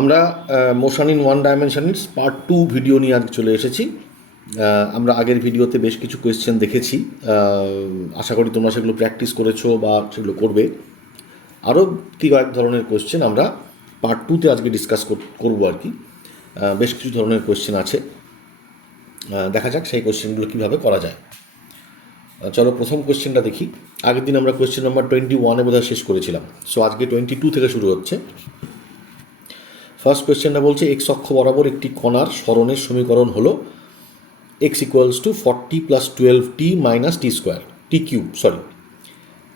আমরা motion in one ডাইমেনশনের part 2 video নিয়ে আজ চলে এসেছি। আমরা আগের ভিডিওতে বেশ কিছু কোয়েশ্চেন দেখেছি। আশা করি তোমরা সেগুলো প্র্যাকটিস করেছো বা সেগুলো করবে। আরও কয়েক ধরনের কোয়েশ্চেন আমরা পার্ট 2তে আজকে ডিসকাস করবো আর কি। বেশ কিছু ধরনের কোয়েশ্চেন আছে, দেখা যাক সেই কোয়েশ্চেনগুলো কীভাবে করা যায়। চলো প্রথম কোয়েশ্চেনটা দেখি। আগের দিন আমরা কোয়েশ্চেন নাম্বার 21 বোধহয় শেষ করেছিলাম। সো আজকে 22 থেকে শুরু হচ্ছে। ফার্স্ট কোয়েশ্চেনটা বলছে এক্স অক্ষ বরাবর একটি কণার সরণের সমীকরণ হলো x equals to 40 + 12t - t square T cube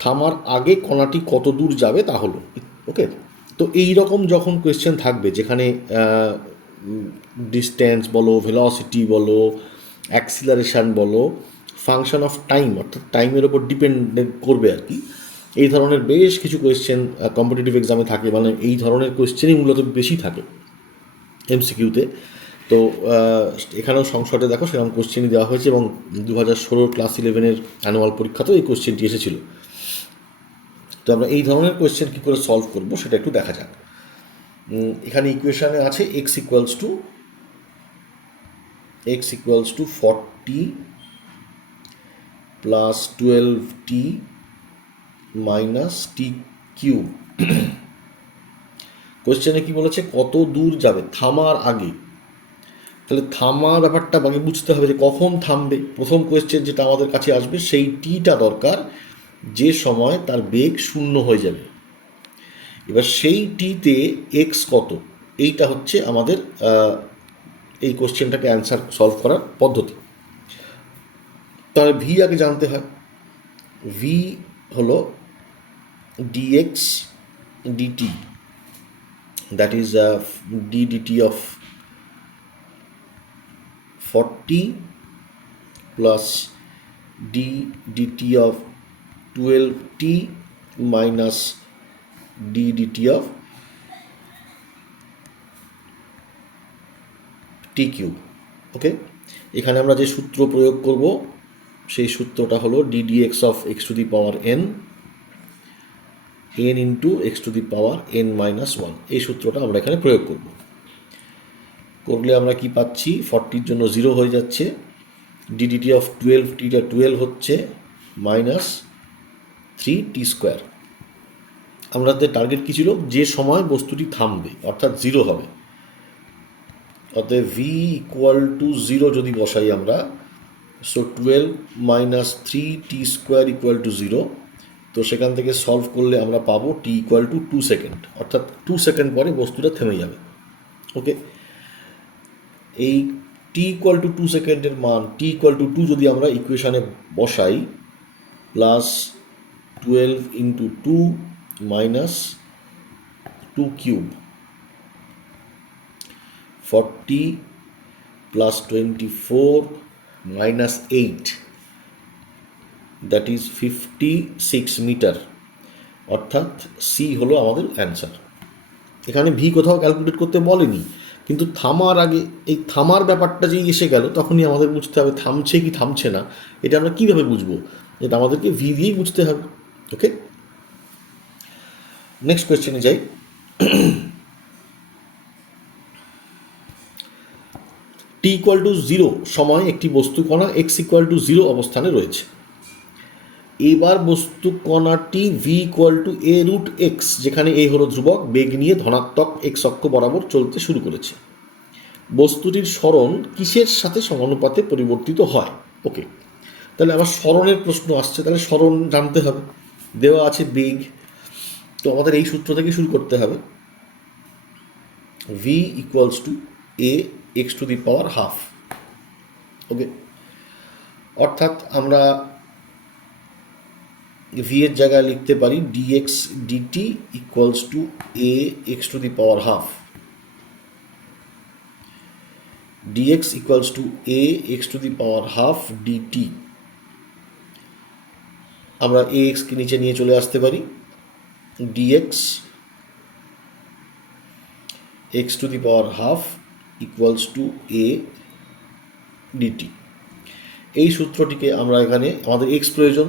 থামার আগে কণাটি কত দূর যাবে তা হলো। ওকে, তো এই রকম যখন কোয়েশ্চেন থাকবে যেখানে ডিস্ট্যান্স বলো, ভেলোসিটি বলো, অ্যাক্সিলারেশান বলো, ফাংশন অফ টাইম অর্থাৎ টাইমের ওপর ডিপেন্ডেন্ট করবে আর কি, এই ধরনের বেশ কিছু কোয়েশ্চেন কম্পিটিটিভ এক্সামে থাকে। মানে এই ধরনের কোয়েশ্চেনই মূলত বেশি থাকে এমসিকিউতে। তো এখানেও সংসদে দেখো সেরকম কোয়েশ্চেনই দেওয়া হয়েছে, এবং 2016 ক্লাস 11-এর অ্যানুয়াল পরীক্ষাতেও এই কোয়েশ্চেনটি এসেছিল। তো আমরা এই ধরনের কোয়েশ্চেন কী করে সলভ করব সেটা একটু দেখা যাক। এখানে ইকুয়েশানে আছে x equals to 40 + 12t - t cube. কোয়েশ্চেনে কী বলেছে, কত দূর যাবে থামার আগে। তাহলে থামার ব্যাপারটা আগে বুঝতে হবে যে কখন থামবে। প্রথম কোয়েশ্চেন যেটা আমাদের কাছে আসবে সেই টিটা দরকার যে সময় তার বেগ 0 হয়ে যাবে। এবার সেই টিতে এক্স কত, এইটা হচ্ছে আমাদের এই কোয়েশ্চেনটাকে অ্যান্সার সলভ করার পদ্ধতি। তাহলে ভি আগে জানতে হয়। ভি হলো dx dt, that is dt of 40 plus dt of 12t minus dt of t cube. Okay, এখানে আমরা যে সূত্র প্রয়োগ করব সেই সূত্রটা হলো ddx of x to the power n into x to the power n - 1। এই সূত্রটা আমরা এখানে প্রয়োগ করলে আমরা কি পাচ্ছি, 40-র জন্য 0 হয়ে যাচ্ছে, dt of 12tটা 12 হচ্ছে, -3t স্কোয়ার। আমাদের টার্গেট কী ছিল, যে সময় বস্তুটি থামবে অর্থাৎ 0 হবে। অতএব v = 0 যদি বসাই আমরা, সো 12 - 3t স্কোয়ার = 0। তো সেখান থেকে সলভ করলে আমরা পাবো t = 2 সেকেন্ড, অর্থাৎ 2 সেকেন্ড পরে বস্তুটা থেমে যাবে। ওকে, এই t = 2 সেকেন্ডের মান t = 2 যদি আমরা ইকুয়েশানে বসাই, +12 × 2 - 2 কিউব, 40 + 24 - 8, দ্যাট ইজ 56 মিটার, অর্থাৎ সি হলো আমাদের অ্যান্সার। এখানে ভি কোথাও ক্যালকুলেট করতে বলেনি, কিন্তু থামার আগে এই থামার ব্যাপারটা যেই এসে গেল তখনই আমাদের বুঝতে হবে থামছে কি থামছে না। এটা আমরা কীভাবে বুঝবো, এটা আমাদেরকে ভি দিয়েই বুঝতে হবে। ওকে, নেক্সট কোয়েশ্চেনে যাই। t = 0 সময় একটি বস্তু কণা x = 0 অবস্থানে রয়েছে। এবার বস্তু কণাটি v = a√x, যেখানে a হলো ধ্রুবক, বেগ নিয়ে ধনাত্মক x অক্ষ বরাবর চলতে শুরু করেছে। বস্তুটির সরণ কিসের সাথে সমানুপাতে পরিবর্তিত হয়? ওকে, তাহলে আমার সরণের প্রশ্ন আসছে, তাহলে সরণ জানতে হবে। দেওয়া আছে বেগ, তো আমাদের এই সূত্র থেকে শুরু করতে হবে। v = a x to the power ½ ওকে, অর্থাৎ আমরা v এর জায়গায় লিখতে পারি dx dt = a x to the power ½ dx = a x to the power ½ dt। আমরা ax কে নিচে নিয়ে চলে আসতে পারি, dx x to the power ½ = a dt। এই সূত্রটিকে আমরা এখানে, আমাদের x প্রয়োজন,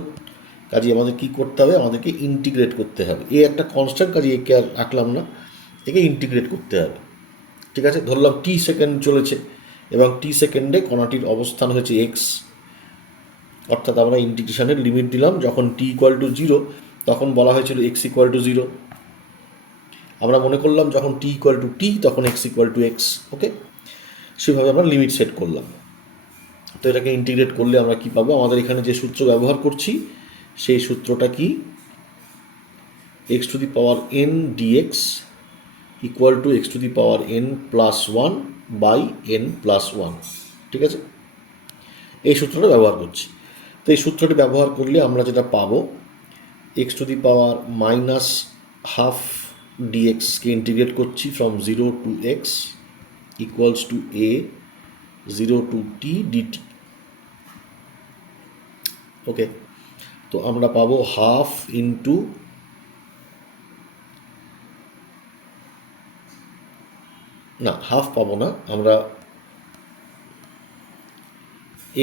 কাজে আমাদের কী করতে হবে, আমাদেরকে ইন্টিগ্রেট করতে হবে। এ একটা কনস্ট্যান্ট, কাজে একে আর রাখলাম না, একে ইন্টিগ্রেট করতে হবে। ঠিক আছে, ধরলাম টি সেকেন্ড চলেছে এবং টি সেকেন্ডে কণাটির অবস্থান হয়েছে এক্স, অর্থাৎ আমরা ইন্টিগ্রেশনের লিমিট দিলাম যখন টি ইকুয়াল টু জিরো, তখন বলা হয়েছিল এক্স ইকুয়াল টু জিরো। আমরা মনে করলাম যখন টি ইকুয়াল টু টি তখন এক্স ইকুয়াল টু এক্স। ওকে, সেভাবে আমরা লিমিট সেট করলাম। তো এটাকে ইন্টিগ্রেট করলে আমরা কি পাবো? আমাদের এখানে যে সূত্র ব্যবহার করছি সেই সূত্রটা কি? X to the power n dx equal to x to the power n plus one by n plus one. ঠিক আছে, এই সূত্রটা ব্যবহার করছি। তো এই সূত্রটি ব্যবহার করলে আমরা যেটা পাবো, x to the power minus half ডিএক্সকে ইন্টিগ্রেট করছি from zero to x equals to a zero to t dt. Okay, তো আমরা পাবো হাফ ইন্টু না, হাফ পাবো না, আমরা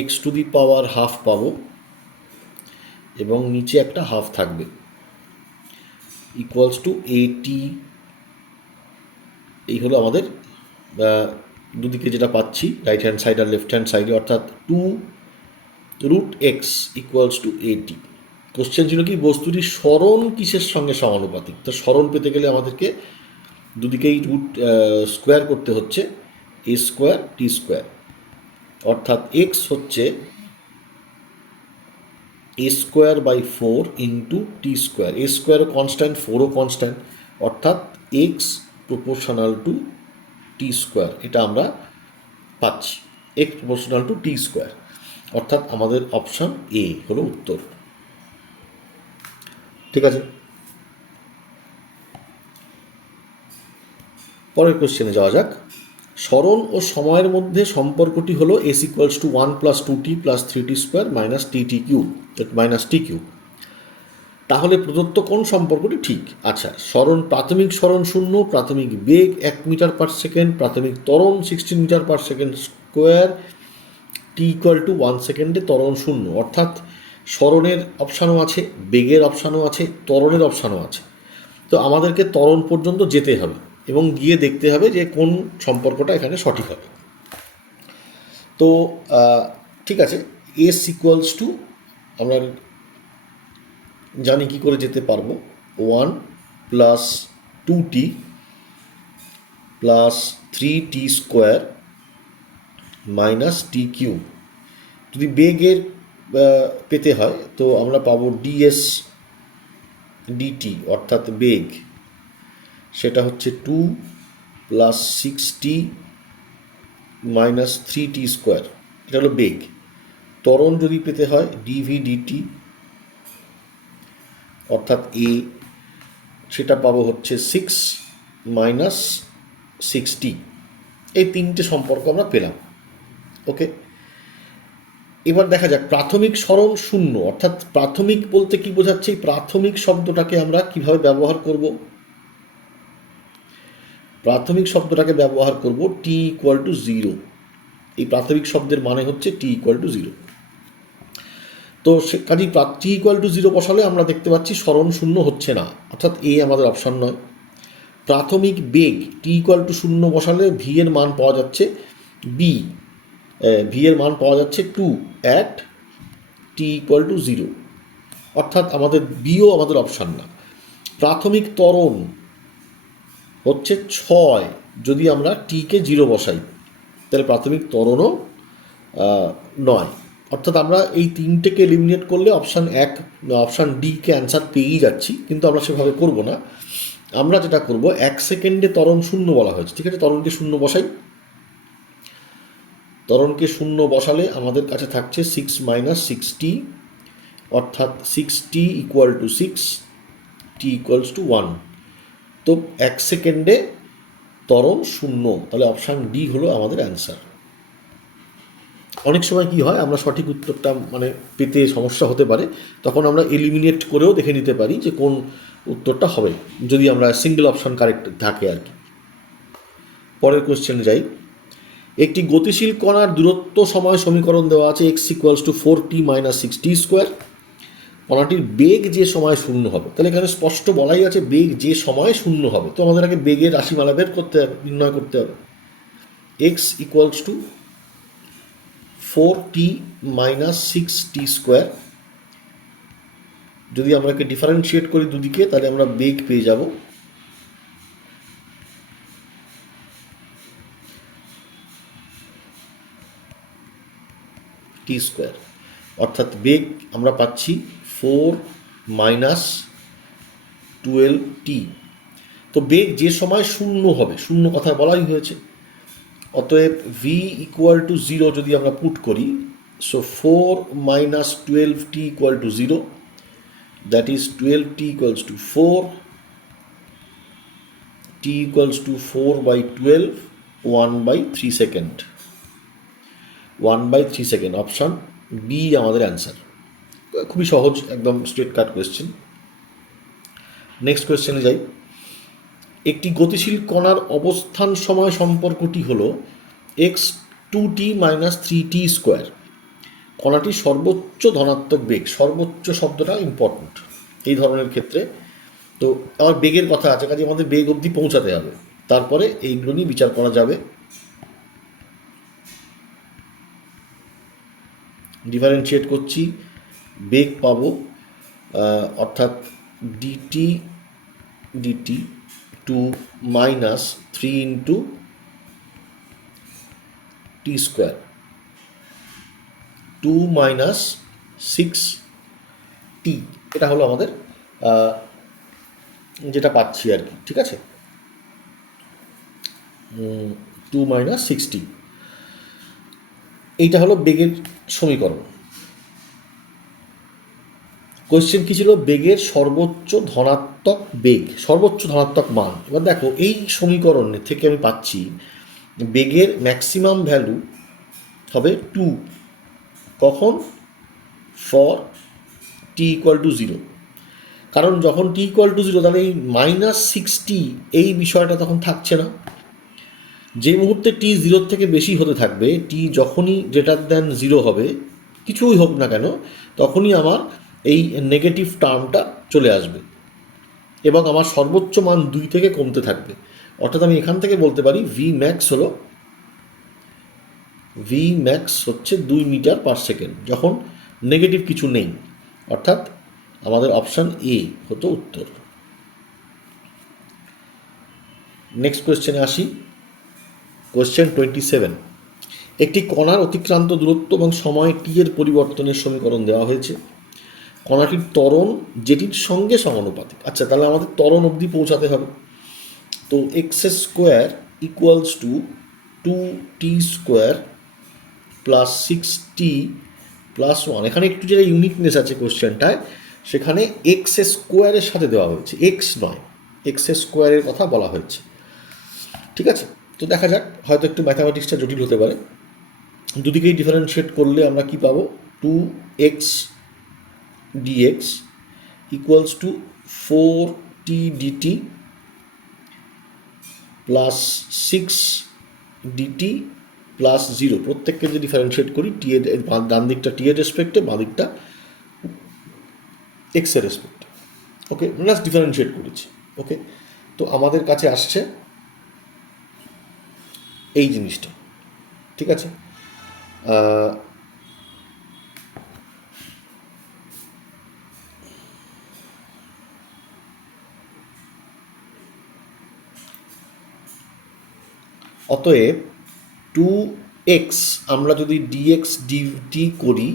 x to the power half পাবো এবং নিচে একটা হাফ থাকবে ইকুয়ালস টু এটি। এই হলো আমাদের দুদিকে যেটা পাচ্ছি রাইট হ্যান্ড সাইড আর লেফট হ্যান্ড সাইডে, অর্থাৎ two root x equals to এটি। কোশ্চেন ছিল কি, বস্তুটির সরণ কিসের সঙ্গে সমানুপাতিক? তো সরণ পেতে গেলে আমাদেরকে দুদিকেই রুট স্কোয়ার করতে হচ্ছে, এ স্কোয়ার টি স্কোয়ার, অর্থাৎ এক্স হচ্ছে a square by four into t square. A স্কোয়ারও কনস্ট্যান্ট, ফোরও কনস্ট্যান্ট, অর্থাৎ x proportional to t square. এটা আমরা পাচ্ছি, x proportional to t square, অর্থাৎ আমাদের অপশান এ হলো উত্তর। ঠিক আছে, পরের কোশ্চেনে যাওয়া যাক। সরণ ও সময়ের মধ্যে সম্পর্কটি হলো s equals to one plus two t plus three t square minus t t cube minus t cube. তাহলে প্রদত্ত কোন সম্পর্কটি ঠিক? আচ্ছা, সরণ, প্রাথমিক সরণ শূন্য, প্রাথমিক বেগ 1 মিটার পার সেকেন্ড, প্রাথমিক ত্বরণ 16 metre per second square, t equal to 1 সেকেন্ডে ত্বরণ শূন্য। অর্থাৎ সরণের অপশানও আছে, বেগের অপশানও আছে, ত্বরণের অপশানও আছে। তো আমাদেরকে ত্বরণ পর্যন্ত যেতে হবে এবং গিয়ে দেখতে হবে যে কোন সম্পর্কটা এখানে সঠিক হবে। তো ঠিক আছে, এস ইকুয়ালস টু আমরা জানি কি করে যেতে পারবো, 1 plus two t plus three t square minus t cube. যদি বেগের পেতে হয় তো আমরা পাবো ডিএস ডিটি, অর্থাৎ বেগ সেটা হচ্ছে 2 plus 6t minus 3t square, এটা হলো বেগ। ত্বরণ যদি পেতে হয় ডিভি ডিটি অর্থাৎ এ, সেটা পাবো হচ্ছে 6 মাইনাস 6t। এই তিনটে সম্পর্ক আমরা পেলাম। ওকে, এবার দেখা যাক প্রাথমিক সরণ শূন্য, অর্থাৎ প্রাথমিক বলতে কি বোঝাচ্ছে? প্রাথমিক শব্দটাকে আমরা কিভাবে ব্যবহার করব? প্রাথমিক শব্দটাকে ব্যবহার করব টি ইকুয়াল টু জিরো। এই প্রাথমিক শব্দের মানে হচ্ছে টি ইকুয়াল টু জিরো। তো সে কাজেই টি ইকুয়াল টু জিরো বসালে আমরা দেখতে পাচ্ছি সরণ শূন্য হচ্ছে না, অর্থাৎ এ আমাদের অপশান নয়। প্রাথমিক বেগ টি ইকুয়াল টু শূন্য বসালে ভি এর মান পাওয়া যাচ্ছে বি, ভি এর মান পাওয়া যাচ্ছে 2 at T equal to zero, অর্থাৎ আমাদের বিও আমাদের অপশান না। প্রাথমিক ত্বরণ হচ্ছে 6 যদি আমরা টিকে জিরো বসাই, তাহলে প্রাথমিক ত্বরণও নয়। অর্থাৎ আমরা এই তিনটেকে এলিমিনেট করলে অপশান ডিকে অ্যান্সার পেয়েই যাচ্ছি, কিন্তু আমরা সেভাবে করব না। আমরা যেটা করব, 1 সেকেন্ডে ত্বরণ শূন্য বলা হয়েছে, ঠিক আছে, ত্বরণকে শূন্য বসাই। ত্বরণকে শূন্য বসালে আমাদের কাছে থাকছে 6 মাইনাস 6t, অর্থাৎ 6t equal to 6, T equals two 1। তো 1 সেকেন্ডে ত্বরণ শূন্য, তাহলে অপশান ডি হলো আমাদের অ্যান্সার। অনেক সময় কি হয়, আমরা সঠিক উত্তরটা মানে পেতে সমস্যা হতে পারে, তখন আমরা এলিমিনেট করেও দেখে নিতে পারি যে কোন উত্তরটা হবে, যদি আমরা সিঙ্গেল অপশান কারেক্ট থাকে আর কি। পরের কোশ্চেনে যাই। একটি গতিশীল কণার দূরত্ব সময় সমীকরণ দেওয়া আছে, x equals to 4t minus 6t square. কণাটির বেগ যে সময় শূন্য হবে, তাহলে এখানে স্পষ্ট বলাই আছে বেগ যে সময় শূন্য হবে। তো আমাদের আগে বেগের রাশিমালা বের করতে হবে, নির্ণয় করতে হবে। X equals to 4t minus 6t square. যদি আমরা একে ডিফারেন্সিয়েট করি দুদিকে, তাহলে আমরা বেগ পেয়ে যাব টি স্কোয়ার, অর্থাৎ বেগ আমরা পাচ্ছি 4 মাইনাস 12t। তো বেগ যে সময় শূন্য হবে, শূন্য কথা বলাই হয়েছে, অতএব ভি ইকুয়াল টু 0 যদি আমরা পুট করি, so 4 minus 12t equal to 0, that is 12t equals to 4, t equals to 4/12, 1/3 second, 1/3 second. Option B আমাদের অ্যান্সার। খুবই সহজ, একদম স্ট্রেট কাট কোয়েশ্চেন। নেক্সট কোয়েশ্চেনে যাই। একটি গতিশীল কণার অবস্থান সময় সম্পর্কটি হল x 2t minus 3t square. কণাটির সর্বোচ্চ ধনাত্মক বেগ, সর্বোচ্চ শব্দটা ইম্পর্টেন্ট এই ধরনের ক্ষেত্রে। তো আমার বেগের কথা আছে, কাজে আমাদের বেগ অবধি পৌঁছাতে হবে, তারপরে এইগুলো নিয়ে বিচার করা যাবে। ডিফারেন্সিয়েট করছি, বেগ পাবো অর্থাৎ dt two minus 3 into t square, 2 minus 6t, এটা হলো আমাদের যেটা পাচ্ছি আর কি, ঠিক আছে। 2 মাইনাস 6t, এইটা হলো বেগের সমীকরণ। কোয়েশ্চেন কী ছিল? বেগের সর্বোচ্চ ধনাত্মক বেগ, সর্বোচ্চ ধনাত্মক মান। এবার দেখো, এই সমীকরণ থেকে আমি পাচ্ছি বেগের ম্যাক্সিমাম ভ্যালু হবে 2, কখন? For T equal to 0। কারণ যখন টি ইকুয়াল টু 0, তাহলে এই মাইনাস 6t এই বিষয়টা তখন থাকছে না। যে মুহূর্তে টি 0 থেকে বেশি হতে থাকবে, টি যখনই গ্রেটার দ্যান 0 হবে, কিছুই হোক না কেন, তখনই আমার এই নেগেটিভ টার্মটা চলে আসবে এবং আমার সর্বোচ্চ মান 2 থেকে কমতে থাকবে। অর্থাৎ আমি এখান থেকে বলতে পারি ভি ম্যাক্স হচ্ছে 2 মিটার পার সেকেন্ড, যখন নেগেটিভ কিছু নেই। অর্থাৎ আমাদের অপশান এ হতো উত্তর। নেক্সট কোয়েশ্চেনে আসি। কোয়েশ্চেন 27। একটি কণার অতিক্রান্ত দূরত্ব এবং সময় টি এর পরিবর্তনের সমীকরণ দেওয়া হয়েছে। কণাটির ত্বরণ যেটির সঙ্গে সমানুপাতিক। আচ্ছা, তাহলে আমাদের ত্বরণ অবধি পৌঁছাতে হবে। তো x square equals to 2t square plus 6t plus 1। এখানে একটু যেটা ইউনিকনেস আছে কোয়েশ্চেনটায়, সেখানে এক্স স্কোয়ারের সাথে দেওয়া হয়েছে, এক্স নয়, এক্স স্কোয়ারের কথা বলা হয়েছে, ঠিক আছে। তো দেখা যাক, হয়তো একটু ম্যাথামেটিক্সটা জটিল হতে পারে। দুদিকেই ডিফারেন্সিয়েট করলে আমরা কি পাবো? 2x dx equals to 4t dt plus 6 dt plus 0। প্রত্যেককে যদি ডিফারেন্সিয়েট করি, টি এর ডান দিকটা টি এর রেসপেক্টে, বাঁ দিকটা এক্স এর রেসপেক্টে। ওকে, জাস্ট ডিফারেন্সিয়েট করেছি। ওকে, তো আমাদের কাছে আসছে এই জিনিসটা, ঠিক আছে। অতএব 2x আমরা যদি dx dt করি,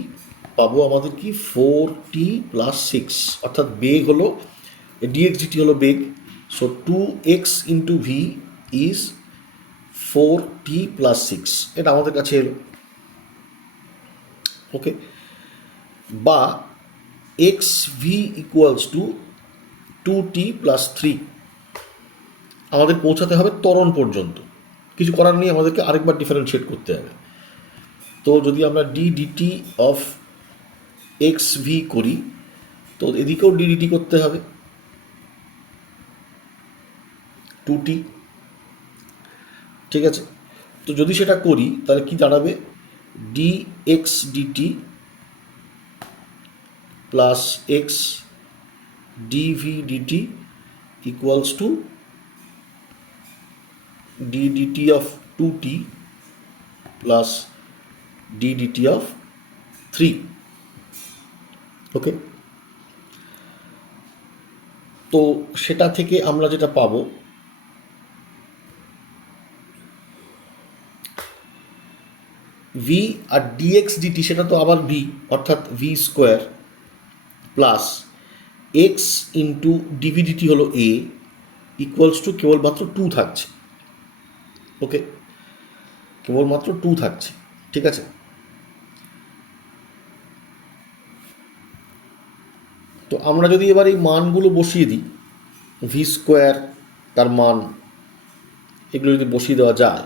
পাবো আমাদের কি 4t প্লাস 6, অর্থাৎ বেগ হলো dx dt হলো বেগ। So 2x into v is 4t plus 6, এটা আমাদের কাছে এলো। ওকে, বা x v equals to 2t plus 3। আমাদের পৌঁছাতে হবে ত্বরণ পর্যন্ত, কিছু করার নেই, আমাদেরকে আরেকবার ডিফারেন্সিয়েট করতে হবে। তো যদি আমরা d dt of x v করি, তো এদিকেও ডি ডিটি করতে হবে 2t, ঠিক আছে। তো যদি সেটা করি, তাহলে কি দাঁড়াবে? D x dt plus x dv dt equals to d dt of 2t plus d dt of 3। Okay, তো সেটা থেকে আমরা যেটা পাবো, ভি আর ডিএক্স ডিটি সেটা তো আবার ভি, অর্থাৎ v square plus x into dv dt হলো এ ইকুয়ালস টু কেবলমাত্র 2 থাকছে। ওকে, কেবলমাত্র 2 থাকছে, ঠিক আছে। তো আমরা যদি এবার এই মানগুলো বসিয়ে দিই, ভি স্কোয়ার তার মান এগুলো যদি বসিয়ে দেওয়া যায়,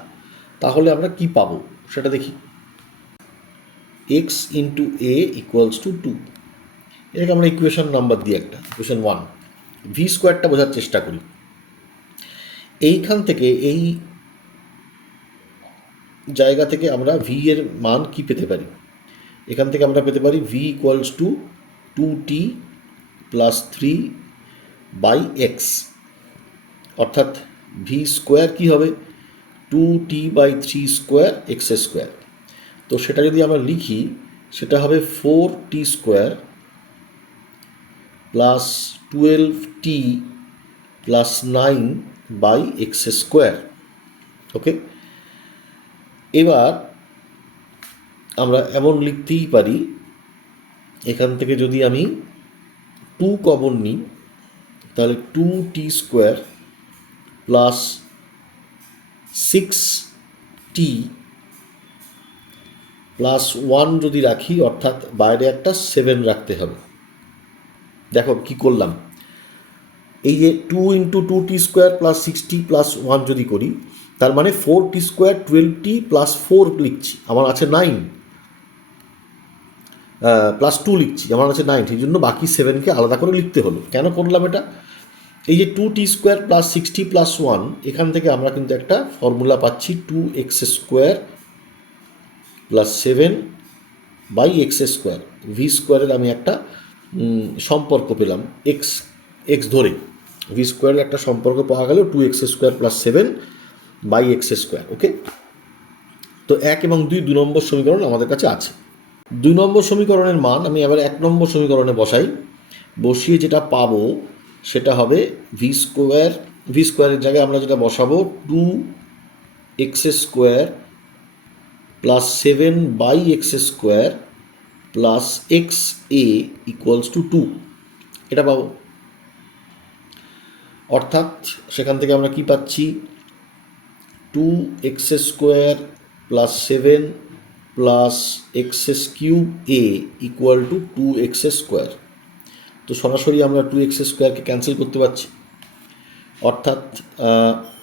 তাহলে আমরা কি পাবো সেটা দেখি। X into A equals to 2, এটাকে আমরা ইকুয়েশন নাম্বার দিই একটা, ইকুয়েশন 1। ভি স্কোয়ারটা বোঝার চেষ্টা করি। এইখান থেকে এই জায়গা থেকে আমরা ভি এর মান কি পেতে পারি, এখান থেকে আমরা পেতে পারি v equals to 2t plus 3 by x, অর্থাৎ ভি স্কোয়ার কী হবে 2t by 3 square x square. তো সেটা যদি আমরা লিখি সেটা হবে 4t square plus 12t plus 9 by x square. Okay, এবার আমরা এমন লিখতেই পারি, এখান থেকে যদি আমি 2 কমন নিই তাহলে 2t square plus 6t plus 1 যদি রাখি, অর্থাৎ বাইরে একটা 7 রাখতে হবে। দেখো কি করলাম, এই যে 2 into 2t square plus 6t plus 1 যদি করি, তার মানে 4t স্কোয়ার 12t প্লাস 4 লিখছি, আমার আছে 9 প্লাস 2 লিখছি, আমার আছে 9, সেই জন্য বাকি 7কে আলাদা করে লিখতে হলো। কেন করলাম এটা, এই যে 2t square plus 6t plus 1, এখান থেকে আমরা কিন্তু একটা ফর্মুলা পাচ্ছি 2x square plus 7 by x square. V স্কোয়ারের আমি একটা সম্পর্ক পেলাম, এক্স ধরে ভি স্কোয়ারের একটা সম্পর্ক পাওয়া গেল 2x square plus 7 by x square. Okay, তো 1 এবং 2 নম্বর সমীকরণ আমাদের কাছে আছে। 2 নম্বর সমীকরণের মান আমি আবার 1 নম্বর সমীকরণে বসাই, বসিয়ে যেটা পাবো সেটা হবে ভি স্কোয়ারের জায়গায় আমরা যেটা বসাবো 2x square plus 7 by x square plus x a equals to 2, এটা পাবো। অর্থাৎ সেখান থেকে আমরা কি পাচ্ছি, 2x square plus 7 plus x cube a equal to 2x square. তো সরাসরি আমরা 2x স্কোয়ারকে ক্যান্সেল করতে পারছি, অর্থাৎ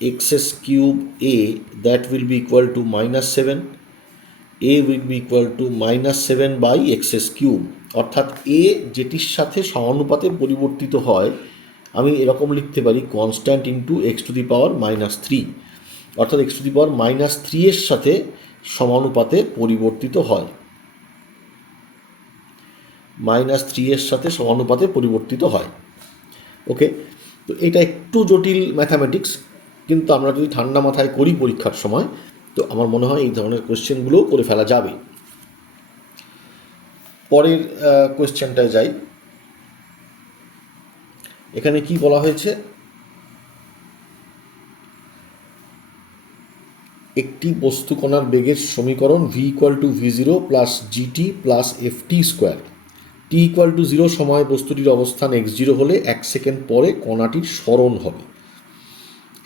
x cube a that will be equal to -7, a will be equal to -7 by x cube. অর্থাৎ এ যেটির সাথে সমানুপাতে পরিবর্তিত হয়, আমি এরকম লিখতে পারি constant into x to the power -3, অর্থাৎ এক্স টু দি পাওয়ার -3 এর সাথে সমানুপাতে পরিবর্তিত হয়, -3 এর সাথে সমানুপাতে পরিবর্তিত হয়। ওকে, তো এটা একটু জটিল ম্যাথামেটিক্স, কিন্তু আমরা যদি ঠান্ডা মাথায় করি পরীক্ষার সময়, তো আমার মনে হয় এই ধরনের কোয়েশ্চেনগুলোও করে ফেলা যাবে। পরের কোয়েশ্চেনটায় যাই। এখানে কি বলা হয়েছে, একটি বস্তুকণার বেগের সমীকরণ V equal to v0 plus gt plus ft square, t equal to 0 সময়ে বস্তুটির অবস্থান x0 হলে 1 সেকেন্ড পরে কণাটির সরণ হবে।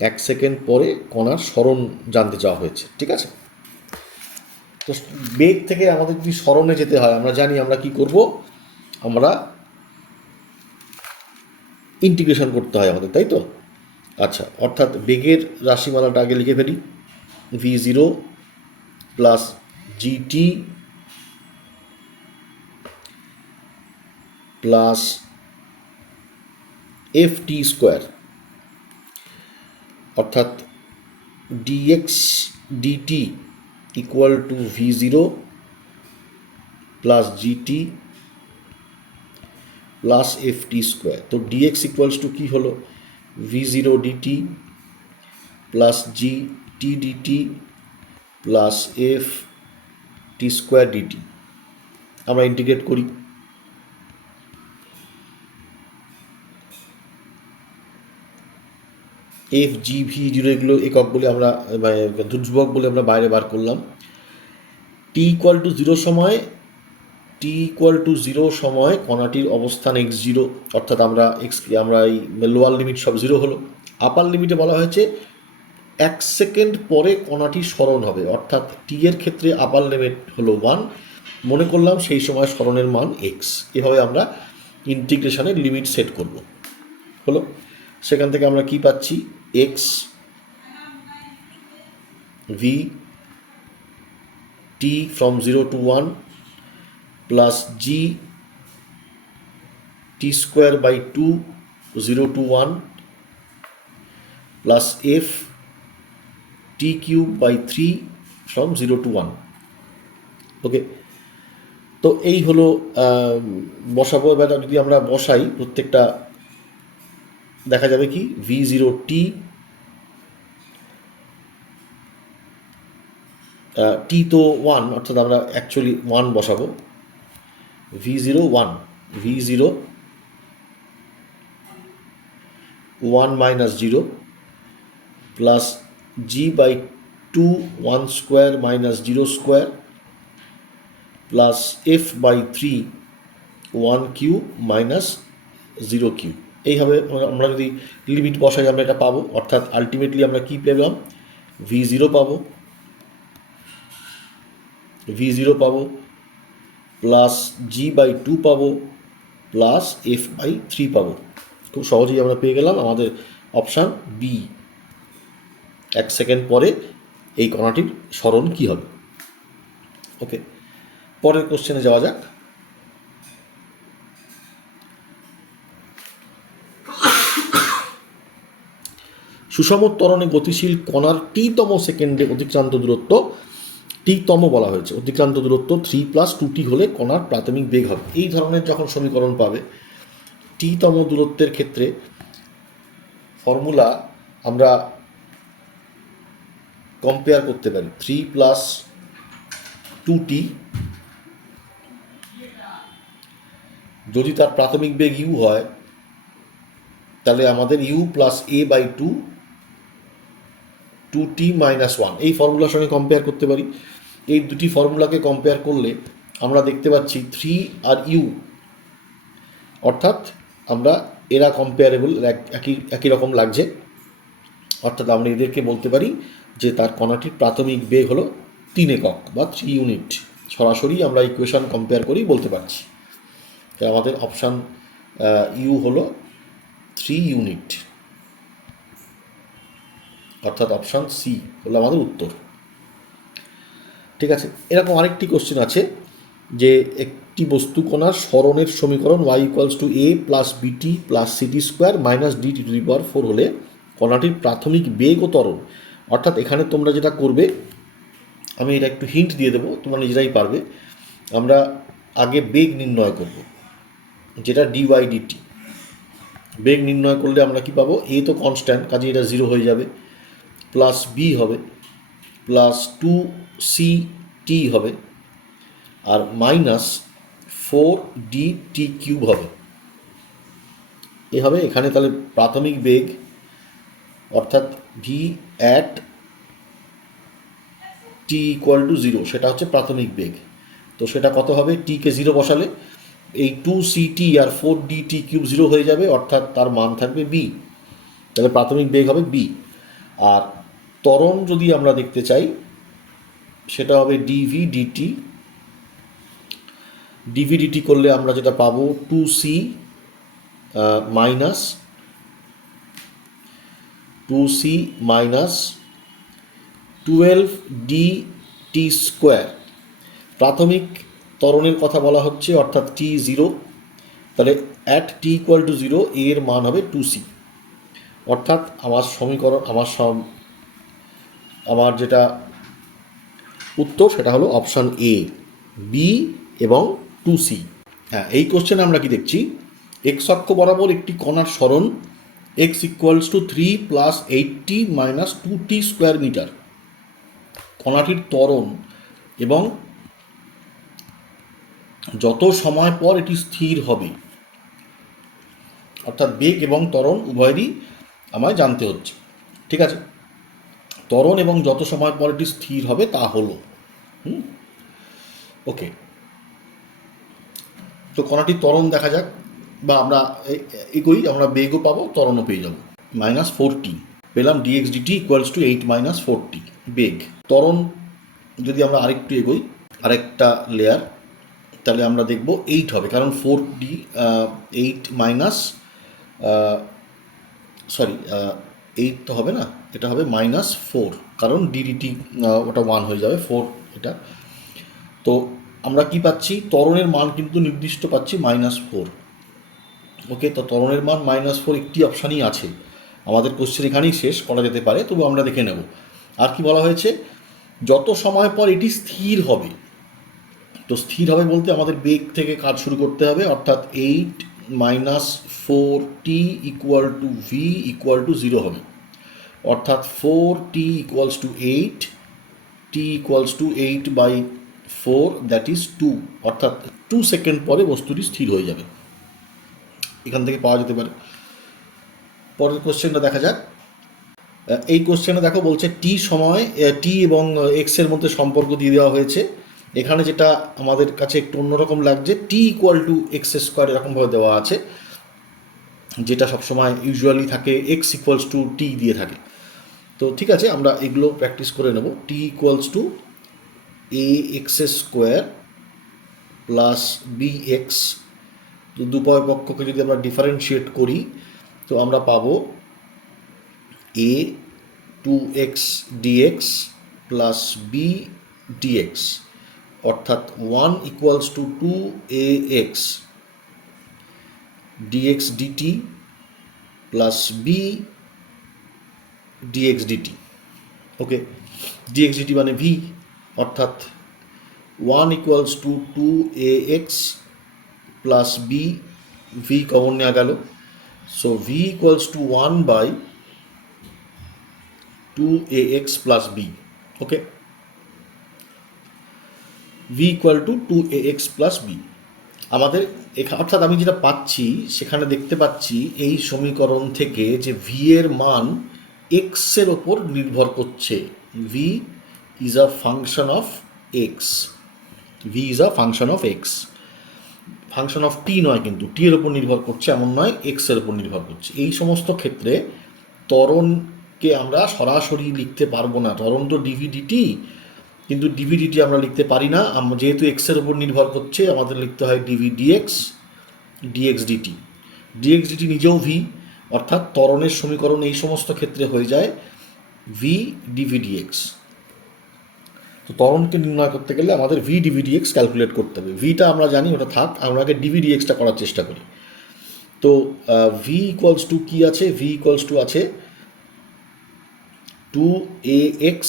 1 সেকেন্ড পরে কণার সরণ জানতে চাওয়া হয়েছে, ঠিক আছে। তো বেগ থেকে আমাদের যদি সরণে যেতে হয়, আমরা জানি আমরা কি করব, আমরা ইন্টিগ্রেশন করতে হয় আমাদের, তাই তো। আচ্ছা, অর্থাৎ বেগের রাশিমালাটা আগে লিখে ফেলি, v0 plus gt plus ft square, অর্থাৎ dx dt equal to v0 plus gt plus ft square. তো ডিএক্স ইকুয়ালস টু কী হলো, v0 dt plus gt dt plus f t square dt. আমরা ইন্টিগ্রেট করি। এফ জি ভি জিরো এগুলো একক বলে আমরা ধ্রুবক বলে আমরা বাইরে বার করলাম। টি ইকুয়াল টু জিরো সময় কণাটির অবস্থান এক্স জিরো, অর্থাৎ আমরা এই লোয়ার লিমিট সব জিরো হলো। আপার লিমিটে বলা হয়েছে 1 সেকেন্ড পরে কণাটি স্মরণ হবে, অর্থাৎ টি এর ক্ষেত্রে আপার লিমিট হলো 1, মনে করলাম সেই সময় স্মরণের মান এক্স। এভাবে আমরা ইন্টিগ্রেশনের লিমিট সেট করব। হলো, সেখান থেকে আমরা কি পাচ্ছি, x v t from 0 to 1 plus g t square by 2 0 to 1 plus f t cube by 3 from 0 to 1। Okay, তো এই হলো বসাবো। এবার যদি আমরা বসাই প্রত্যেকটা, দেখা যাবে কি ভি জিরো টি টি তো 1, অর্থাৎ আমরা অ্যাকচুয়ালি 1 বসাবো। V zero 1 minus 0 plus g by 2 1 square minus 0 square plus f by 3 1 cube minus 0 cube. এইভাবে আমরা যদি লিমিট বসাই আমরা এটা পাবো, অর্থাৎ আলটিমেটলি আমরা কি পেলাম, ভি জিরো পাবো প্লাস জি বাই 2 পাবো প্লাস এফ বাই 3 পাবো। খুব সহজেই আমরা পেয়ে গেলাম আমাদের অপশান বি। 1 সেকেন্ড পরে এই কণাটির স্মরণ কী হবে। ওকে, পরের কোশ্চেনে যাওয়া যাক। সুষম ত্বরণে গতিশীল কণার টি-তম সেকেন্ডে অতিক্রান্ত দূরত্ব, টি-তম বলা হয়েছে, অতিক্রান্ত দূরত্ব 3 + 2t হলে কণার প্রাথমিক বেগ হবে। এই ধরনের যখন সমীকরণ পাবে, টি-তম দূরত্বের ক্ষেত্রে ফর্মুলা আমরা কম্পেয়ার করতে পারি। 3 + 2t যদি তার প্রাথমিক বেগ u হয়, তাহলে আমাদের u + a/2 2t - 1 এই ফর্মুলার সঙ্গে কম্পেয়ার করতে পারি। এই দুটি ফর্মুলাকে কম্পেয়ার করলে আমরা দেখতে পাচ্ছি 3 আর u, অর্থাৎ আমরা এরা কম্পেয়ারেবল, একই রকম লাগছে, অর্থাৎ আমরা এদেরকে বলতে পারি যে তার কণাটির প্রাথমিক বেগ হলো 3 একক বা 3 ইউনিট। সরাসরি আমরা ইকুয়েশন কম্পেয়ার করেই বলতে পারছি। আমাদের অপশান ইউ হলো 3 ইউনিট, অর্থাৎ অপশান সি হলো আমাদের উত্তর। ঠিক আছে, এরকম আরেকটি কোশ্চেন আছে যে একটি বস্তু কণার স্মরণের সমীকরণ y = a + bt + ct² - dt⁴ হলে কণাটির প্রাথমিক বেগ ও ত্বরণ, অর্থাৎ এখানে তোমরা যেটা করবে, আমি এটা একটু হিন্ট দিয়ে দেবো, তোমরা নিজেরাই পারবে। আমরা আগে বেগ নির্ণয় করব, যেটা dy/dt। বেগ নির্ণয় করলে আমরা কি পাবো, a তো কনস্ট্যান্ট, কাজে এটা 0 হয়ে যাবে, প্লাস b হবে, প্লাস 2ct হবে, আর মাইনাস 4dt³ হবে। এ হবে এখানে তাহলে প্রাথমিক বেগ, অর্থাৎ v@t = 0, সেটা হচ্ছে প্রাথমিক বেগ। তো সেটা কত হবে, টিকে 0 বসালে এই 2ct আর 4dt³ 0 হয়ে যাবে, অর্থাৎ তার মান থাকবে b। তাহলে প্রাথমিক বেগ হবে b। আর ত্বরণ যদি আমরা দেখতে চাই, সেটা হবে dv/dt করলে আমরা যেটা পাবো 2c মাইনাস 12dt²। প্রাথমিক ত্বরণের কথা বলা হচ্ছে, অর্থাৎ t0, তাহলে t = 0 এর মান হবে 2c। অর্থাৎ আমার সমীকরণ, আমার যেটা উত্তর সেটা হলো অপশান এ, বি এবং 2c। হ্যাঁ, এই কোশ্চেনে আমরা কি দেখছি, এক্স অক্ষ বরাবর একটি কণার স্মরণ x = 3 + 8t - 2t² মিটার। কণাটির ত্বরণ এবং যত সময় পর এটি স্থির হবে, অর্থাৎ বেগ এবং ত্বরণ উভয়েরই আমায় জানতে হচ্ছে। ঠিক আছে, ত্বরণ এবং যত সময় পর এটি স্থির হবে তা হলো ওকে। তো কণাটির ত্বরণ দেখা যাক, বা আমরা এগোই, আমরা বেগও পাবো, ত্বরণও পেয়ে যাবো। -4t পেলাম, dx dt equals to 8 - 4t বেগ। ত্বরণ যদি আমরা আরেকটু এগোই, আরেকটা লেয়ার, তাহলে আমরা দেখব 8 হবে, কারণ 4d 8 মাইনাস, সরি 8 তো হবে না, এটা হবে -4, কারণ ddt ওটা 1 হয়ে যাবে, 4 এটা। তো আমরা কি পাচ্ছি, ত্বরণের মান কিন্তু নির্দিষ্ট পাচ্ছি -4। ওকে, তো ত্বরণের মান -4 একটি অপশানই আছে। আমাদের কোশ্চেন এখানেই শেষ করা যেতে পারে, তবু আমরা দেখে নেব। আর কি বলা হয়েছে, যত সময় পর এটি স্থির হবে। তো স্থির হবে বলতে আমাদের বেগ থেকে কাজ শুরু করতে হবে, অর্থাৎ 8 - 4t equal to V equal to 0 হবে, অর্থাৎ 4t equals to 8, t equals two 8/4, that is 2, অর্থাৎ 2 সেকেন্ড পরে বস্তুটি স্থির হয়ে যাবে। এখান থেকে পাওয়া যেতে পারে। পরের কোশ্চেনটা দেখা যাক। এই কোশ্চেনে দেখো বলছে টি সময়, টি এবং এক্সের মধ্যে সম্পর্ক দিয়ে দেওয়া হয়েছে। এখানে যেটা আমাদের কাছে একটু অন্যরকম লাগছে, টি ইকুয়াল টু এক্স স্কোয়ার এরকমভাবে দেওয়া আছে, যেটা সবসময় ইউজুয়ালি থাকে এক্স ইকুয়ালস টু টি দিয়ে থাকে। তো ঠিক আছে, আমরা এগুলো প্র্যাকটিস করে নেব। T equals to a x square plus b x. তো দুপয় পক্ষকে যদি আমরা ডিফারেন্সিয়েট করি, তো আমরা পাবো a 2x dx plus b dx, অর্থাৎ 1 equals to 2ax dx dt plus b dx dt। Okay, dx dt মানে v, অর্থাৎ 1 equals to 2ax plus b, v common নেওয়া গেল, so v equals to 1/2ax plus b। Okay, v equal to 2ax plus b। আমাদের অর্থাৎ আমি যেটা পাচ্ছি, সেখানে দেখতে পাচ্ছি এই সমীকরণ থেকে যে v এর মান x এর ওপর নির্ভর করছে। v is a function of x, v is a function of x, function of t নয়, কিন্তু টি এর ওপর নির্ভর করছে এমন নয়, এক্স এর ওপর নির্ভর করছে। এই সমস্ত ক্ষেত্রে ত্বরণকে আমরা সরাসরি লিখতে পারবো না। ত্বরণ তো ডিভিডিটি, কিন্তু ডিভিডিটি আমরা লিখতে পারি না, যেহেতু এক্সের ওপর নির্ভর করছে, আমাদের লিখতে হয় dv dx, dx dt. Dx dt নিজেও ভি, অর্থাৎ ত্বরণের সমীকরণ এই সমস্ত ক্ষেত্রে হয়ে যায় ভি ডিভি ডিএক্স। তো ত্বরণকে নির্ণয় করতে গেলে আমাদের ভি ডিভি ডিএক্স ক্যালকুলেট করতে হবে। ভিটা আমরা জানি, ওটা থাক, আমরা আগে ডিভি ডিএক্সটা করার চেষ্টা করি। তো ভি ইকুয়ালস টু কী আছে, ভি ইকুয়ালস টু আছে 2ax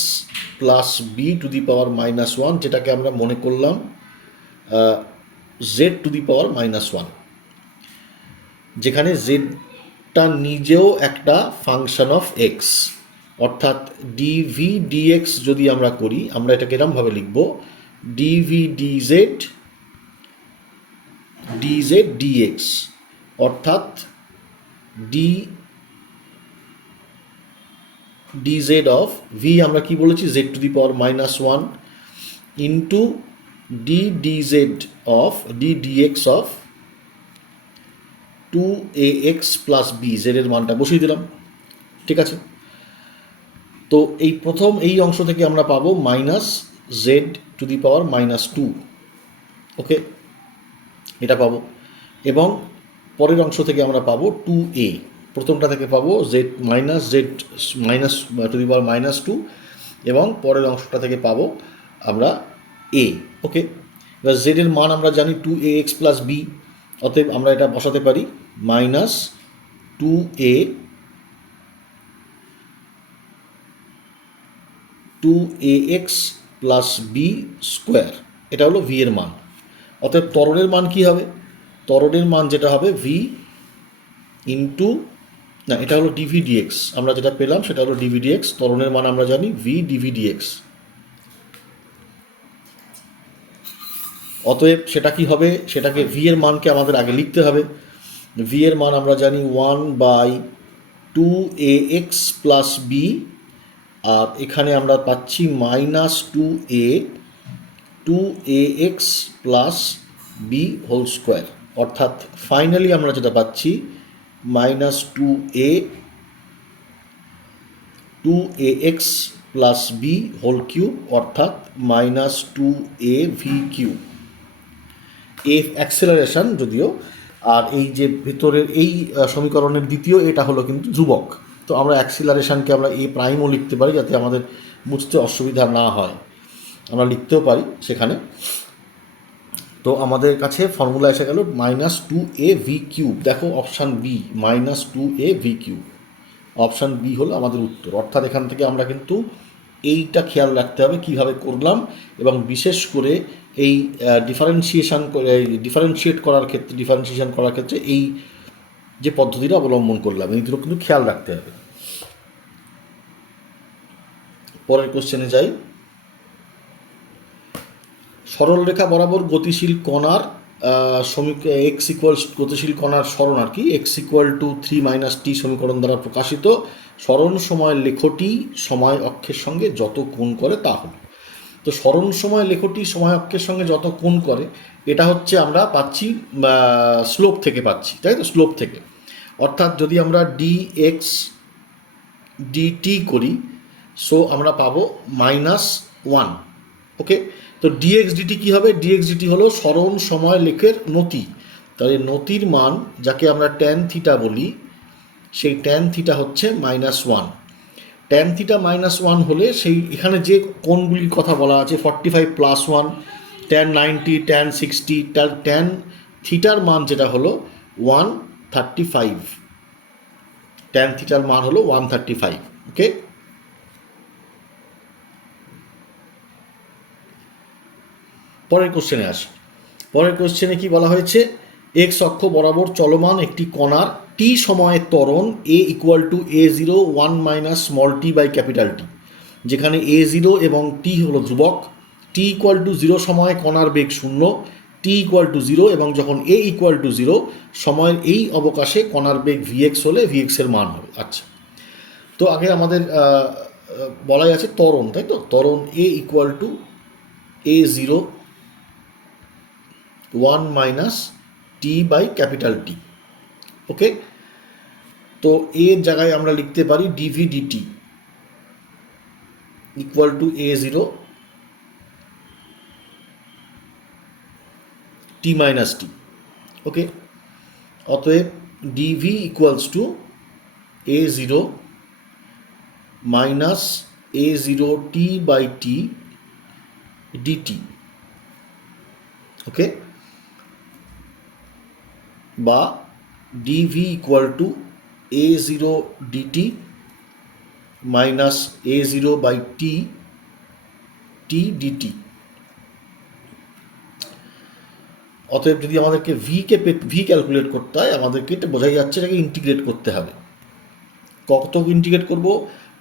plus b to the power -1, যেটাকে আমরা মনে করলাম জেড টু দি পাওয়ার -1, যেখানে জেডটা নিজেও একটা ফাংশন অফ এক্স। অর্থাৎ ডিভি ডিএক্স যদি আমরা করি, আমরা এটাকে এরমভাবে লিখব, ডিভি ডিজেড ডিজেড ডিএক্স, অর্থাৎ ডি dz অফ v আমরা কি বলেছি, z to the power -1 into d dz of d dx of 2ax plus b, z এর মানটা বসিয়ে দিলাম। ঠিক আছে, তো এই প্রথম এই অংশ থেকে আমরা পাবো -z টু দি পাওয়ার -2। ওকে, এটা পাবো, এবং পরের অংশ থেকে আমরা পাবো 2a। প্রথমটা থেকে পাবো জেড মাইনাস টু দি পাওয়ার -2, এবং পরের অংশটা থেকে পাবো আমরা a। ওকে, এবার জেড এর মান আমরা জানি 2ax প্লাস b, অতএব আমরা এটা বসাতে পারি -2ax প্লাস বি স্কোয়ার, এটা হলো ভি এর মান। অতএব ত্বরণের মান কি হবে, ত্বরণের মান যেটা হবে ভি ইন্টু, না এটা হলো ডিভি ডিএক্স, আমরা যেটা পেলাম সেটা হলো ডিভি ডিএক্স, ত্বরণের মান আমরা জানি ভি ডিভি ডিএক্স। অতএব সেটা কি হবে, সেটাকে ভি এর মানকে আমাদের আগে লিখতে হবে। ভি এর মান আমরা জানি 1/2ax প্লাস বি, আর এখানে আমরা পাচ্ছি -2ax plus b whole square, অর্থাৎ ফাইনালি আমরা যেটা পাচ্ছি -2ax plus b whole cube, অর্থাৎ -2a/v³ অ্যাক্সেলারেশন যদিও। আর এই যে ভেতরের এই সমীকরণের দ্বিতীয় এটা হলো কিন্তু ধ্রুবক, তো আমরা অ্যাক্সেলারেশনকে আমরা এ প্রাইমও লিখতে পারি যাতে আমাদের বুঝতে অসুবিধা না হয়, আমরা লিখতেও পারি সেখানে। তো আমাদের কাছে ফর্মুলা এসে গেল -2a/v³। দেখো option B, -2a/v³, option B হলো আমাদের উত্তর। অর্থাৎ এখান থেকে আমরা কিন্তু এইটা খেয়াল রাখতে হবে কীভাবে করলাম, এবং বিশেষ করে এই ডিফারেন্সিয়েশন করার ক্ষেত্রে এই যে পদ্ধতিটা অবলম্বন করলাম, এই দুটো কিন্তু খেয়াল রাখতে হবে। পরের কোশ্চেনে যাই। সরলরেখা বরাবর গতিশীল কণার গতিশীল কণার সরণ আর কি x=3 - t সমীকরণ দ্বারা প্রকাশিত সরণ সময় লেখটি সময় অক্ষের সঙ্গে যত কোণ করে তা হল। তো সরণ সময় লেখটি সময় অক্ষের সঙ্গে যত কোণ করে, এটা হচ্ছে আমরা পাচ্ছি স্লোপ থেকে পাচ্ছি, তাই তো, স্লোপ থেকে। অর্থাৎ যদি আমরা dx dt করি, সো আমরা পাবো -1। ওকে, তো dx dt কী হবে? dx dt হলো সরণ সময় লেখের নতি। তাহলে নতির মান যাকে আমরা tan থিটা বলি, সেই tan থিটা হচ্ছে -1। tan থিটা -1 হলে সেই এখানে যে কোণগুলির কথা বলা আছে 45+1, tan 90, tan 60, tan থিটার মান যেটা হলো 135, tan থিটার মান হলো 135। ওকে, পরের কোশ্চেনে আসি। পরের কোশ্চেনে কি বলা হয়েছে? এক্স অক্ষ বরাবর চলমান একটি কণার টি সময়ের ত্বরণ a=a0 1 - t/T, যেখানে a0 এবং t হলো ধ্রুবক। t=0 সময়ে কণার বেগ 0, t=0 এবং যখন a=0 সময়ের এই অবকাশে কণার বেগ vx হলে vx এর মান হবে। আচ্ছা, তো আগে আমাদের বলাই আছে ত্বরণ, তাই তো, ত্বরণ a=a0 1 - t/T। ওকে, তো এর জায়গায় আমরা লিখতে পারি dv/dt =a0 t - t। ওকে, অতএব dv = a0 - a0 t/t dt। ওকে, বা dv = a0 dt - a0/t dt। অতএব যদি আমাদেরকে ভি ক্যালকুলেট করতে হয়, আমাদেরকে এটা বোঝাই যাচ্ছে এটাকে ইন্টিগ্রেট করতে হবে। কত ইন্টিগ্রেট করব?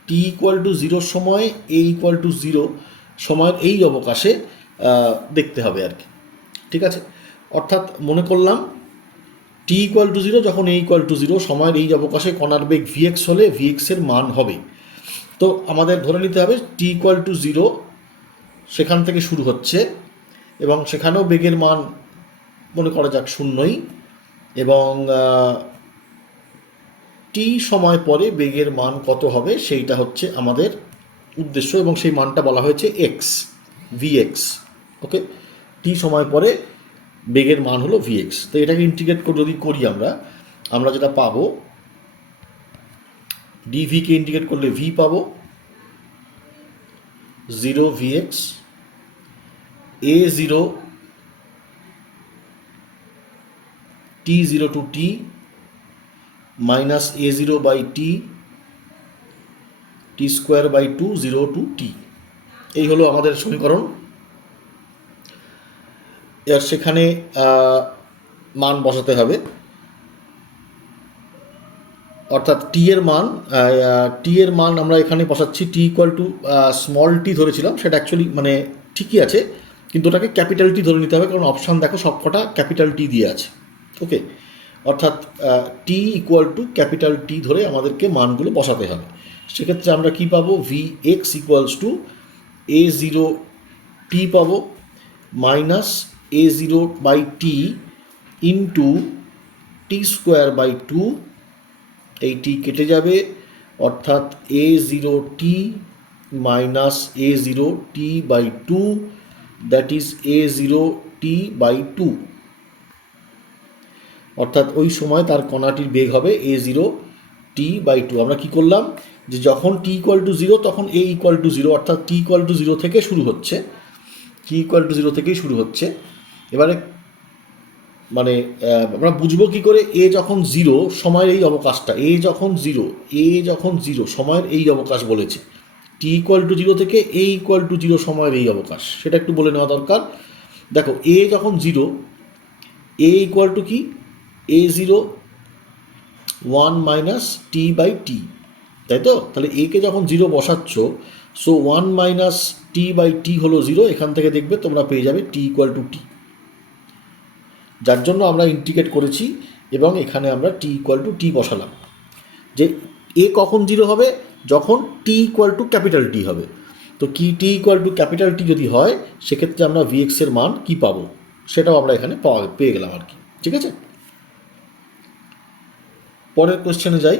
t=0 সময় a=0 সময়ের এই অবকাশে দেখতে হবে আর কি, ঠিক আছে। অর্থাৎ মনে করলাম t=0 যখন a=0 সময়ের এই অবকাশে কণার বেগ vx হলে vx এর মান হবে। তো আমাদের ধরে নিতে হবে t=0 সেখান থেকে শুরু হচ্ছে, এবং সেখানেও বেগের মান মনে করা যাক 0ই, এবং টি সময় পরে বেগের মান কত হবে সেইটা হচ্ছে আমাদের উদ্দেশ্য, এবং সেই মানটা বলা হয়েছে এক্স, vx। ওকে, টি সময় পরে বেগের মান হলো vx। তো এটাকে ইন্টিগ্রেট করে যদি করি আমরা যেটা পাবো, dv-কে ইন্টিগ্রেট করলে v পাবো 0 vx a0 t0 to t -a0/t t²/2 0 to t। এই হলো আমাদের সমীকরণ। এর সেখানে মান বসাতে হবে, অর্থাৎ টি এর মান আমরা এখানে বসাচ্ছি t = স্মল t ধরেছিলাম, সেটা অ্যাকচুয়ালি মানে ঠিকই আছে, কিন্তু ওটাকে ক্যাপিটাল টি ধরে নিতে হবে, কারণ অপশান দেখো সবকটা ক্যাপিটাল টি দিয়ে আছে। ওকে, অর্থাৎ t equal to capital t ধরে আমাদেরকে মানগুলো বসাতে হবে। সেক্ষেত্রে আমরা কি পাবো, v x equals to a zero t পাবো minus a zero by t into t square by two, এই টি কেটে যাবে, অর্থাৎ a zero t minus a zero t by two, that is a zero t by two. অর্থাৎ ওই সময় তার কণাটির বেগ হবে a zero t by two. আমরা কী করলাম, যে যখন টি ইকুয়াল টু জিরো তখন এ ইকুয়াল টু জিরো, অর্থাৎ টি ইকুয়াল টু জিরো থেকে শুরু হচ্ছে, টি ইকুয়াল টু জিরো থেকেই শুরু হচ্ছে। এবারে মানে আমরা বুঝবো কী করে, এ যখন জিরো সময়ের এই অবকাশটা, এ যখন জিরো সময়ের এই অবকাশ বলেছে, টি ইকুয়াল টু জিরো থেকে এ ইকুয়াল টু জিরো সময়ের এই অবকাশ, সেটা একটু বলে নেওয়া দরকার। দেখো এ যখন জিরো, এ ইকুয়াল টু কি, a zero one minus t by t, তাই তো? তাহলে একে যখন জিরো বসাচ্ছ, so one minus t by t হলো জিরো, এখান থেকে দেখবে তোমরা পেয়ে যাবে টি ইকুয়াল টু টি, যার জন্য আমরা ইন্টিগ্রেট করেছি এবং এখানে আমরা টি ইকুয়াল টু টি বসালাম। যে এ কখন জিরো হবে, যখন টি ইকুয়াল টু ক্যাপিটাল টি হবে। তো কি টি ইকুয়াল টু ক্যাপিটাল টি যদি হয়, সেক্ষেত্রে আমরা ভিএক্সের মান কী পাবো, সেটাও আমরা এখানে পেয়ে গেলাম আর কি। ঠিক আছে, পরের কোশ্চেনে যাই।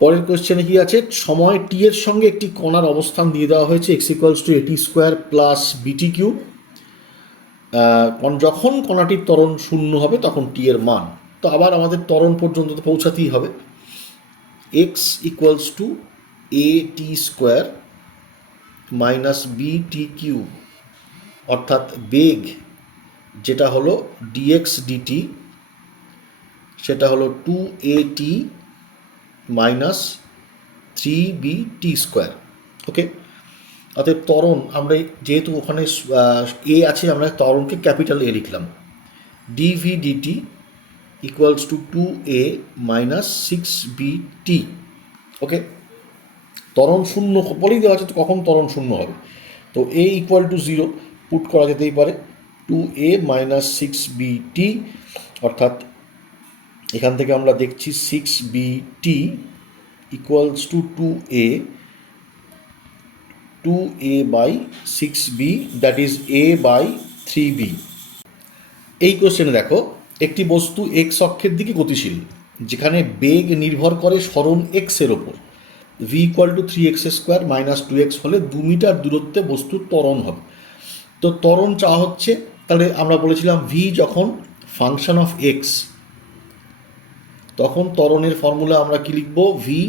পরের কোশ্চেনে কি আছে, সময় টি এর সঙ্গে একটি কণার অবস্থান দিয়ে দেওয়া হয়েছে এক্স ইকুয়ালস টু এটি স্কোয়ার প্লাস বিটি কিউব। যখন কণাটির ত্বরণ শূন্য হবে তখন টি এর মান, তো আবার আমাদের ত্বরণ পর্যন্ত তো পৌঁছাতেই হবে। X equals to a t square minus b t cube, অর্থাৎ বেগ যেটা হলো ডিএক্স ডিটি, সেটা হলো two a t minus three b t square. Okay, অতএব ত্বরণ আমরা যেহেতু ওখানে এ আছে, আমরা ত্বরণকে ক্যাপিটাল এ লিখলাম, dv dt equals to two a minus six b t. Okay, ত্বরণ শূন্য বলেই দেওয়া আছে, তো কখন ত্বরণ শূন্য হবে, তো a equal to zero put করা যেতেই পারে, two a minus six b t, অর্থাৎ এখান থেকে আমরা দেখছি six b t equals to two a by six b, that is a by three b. এই কোশ্চেনে দেখো, একটি বস্তু এক্স অক্ষের দিকে গতিশীল, যেখানে বেগ নির্ভর করে সরণ এক্সের ওপর, v equal to three x square minus two x হলে 2 মিটার দূরত্বে বস্তুর ত্বরণ হবে। তো ত্বরণ চাওয়া হচ্ছে, তাহলে আমরা বলেছিলাম ভি যখন ফাংশন অফ এক্স, তখন ত্বরণের ফর্মুলা আমরা কি লিখব, ভি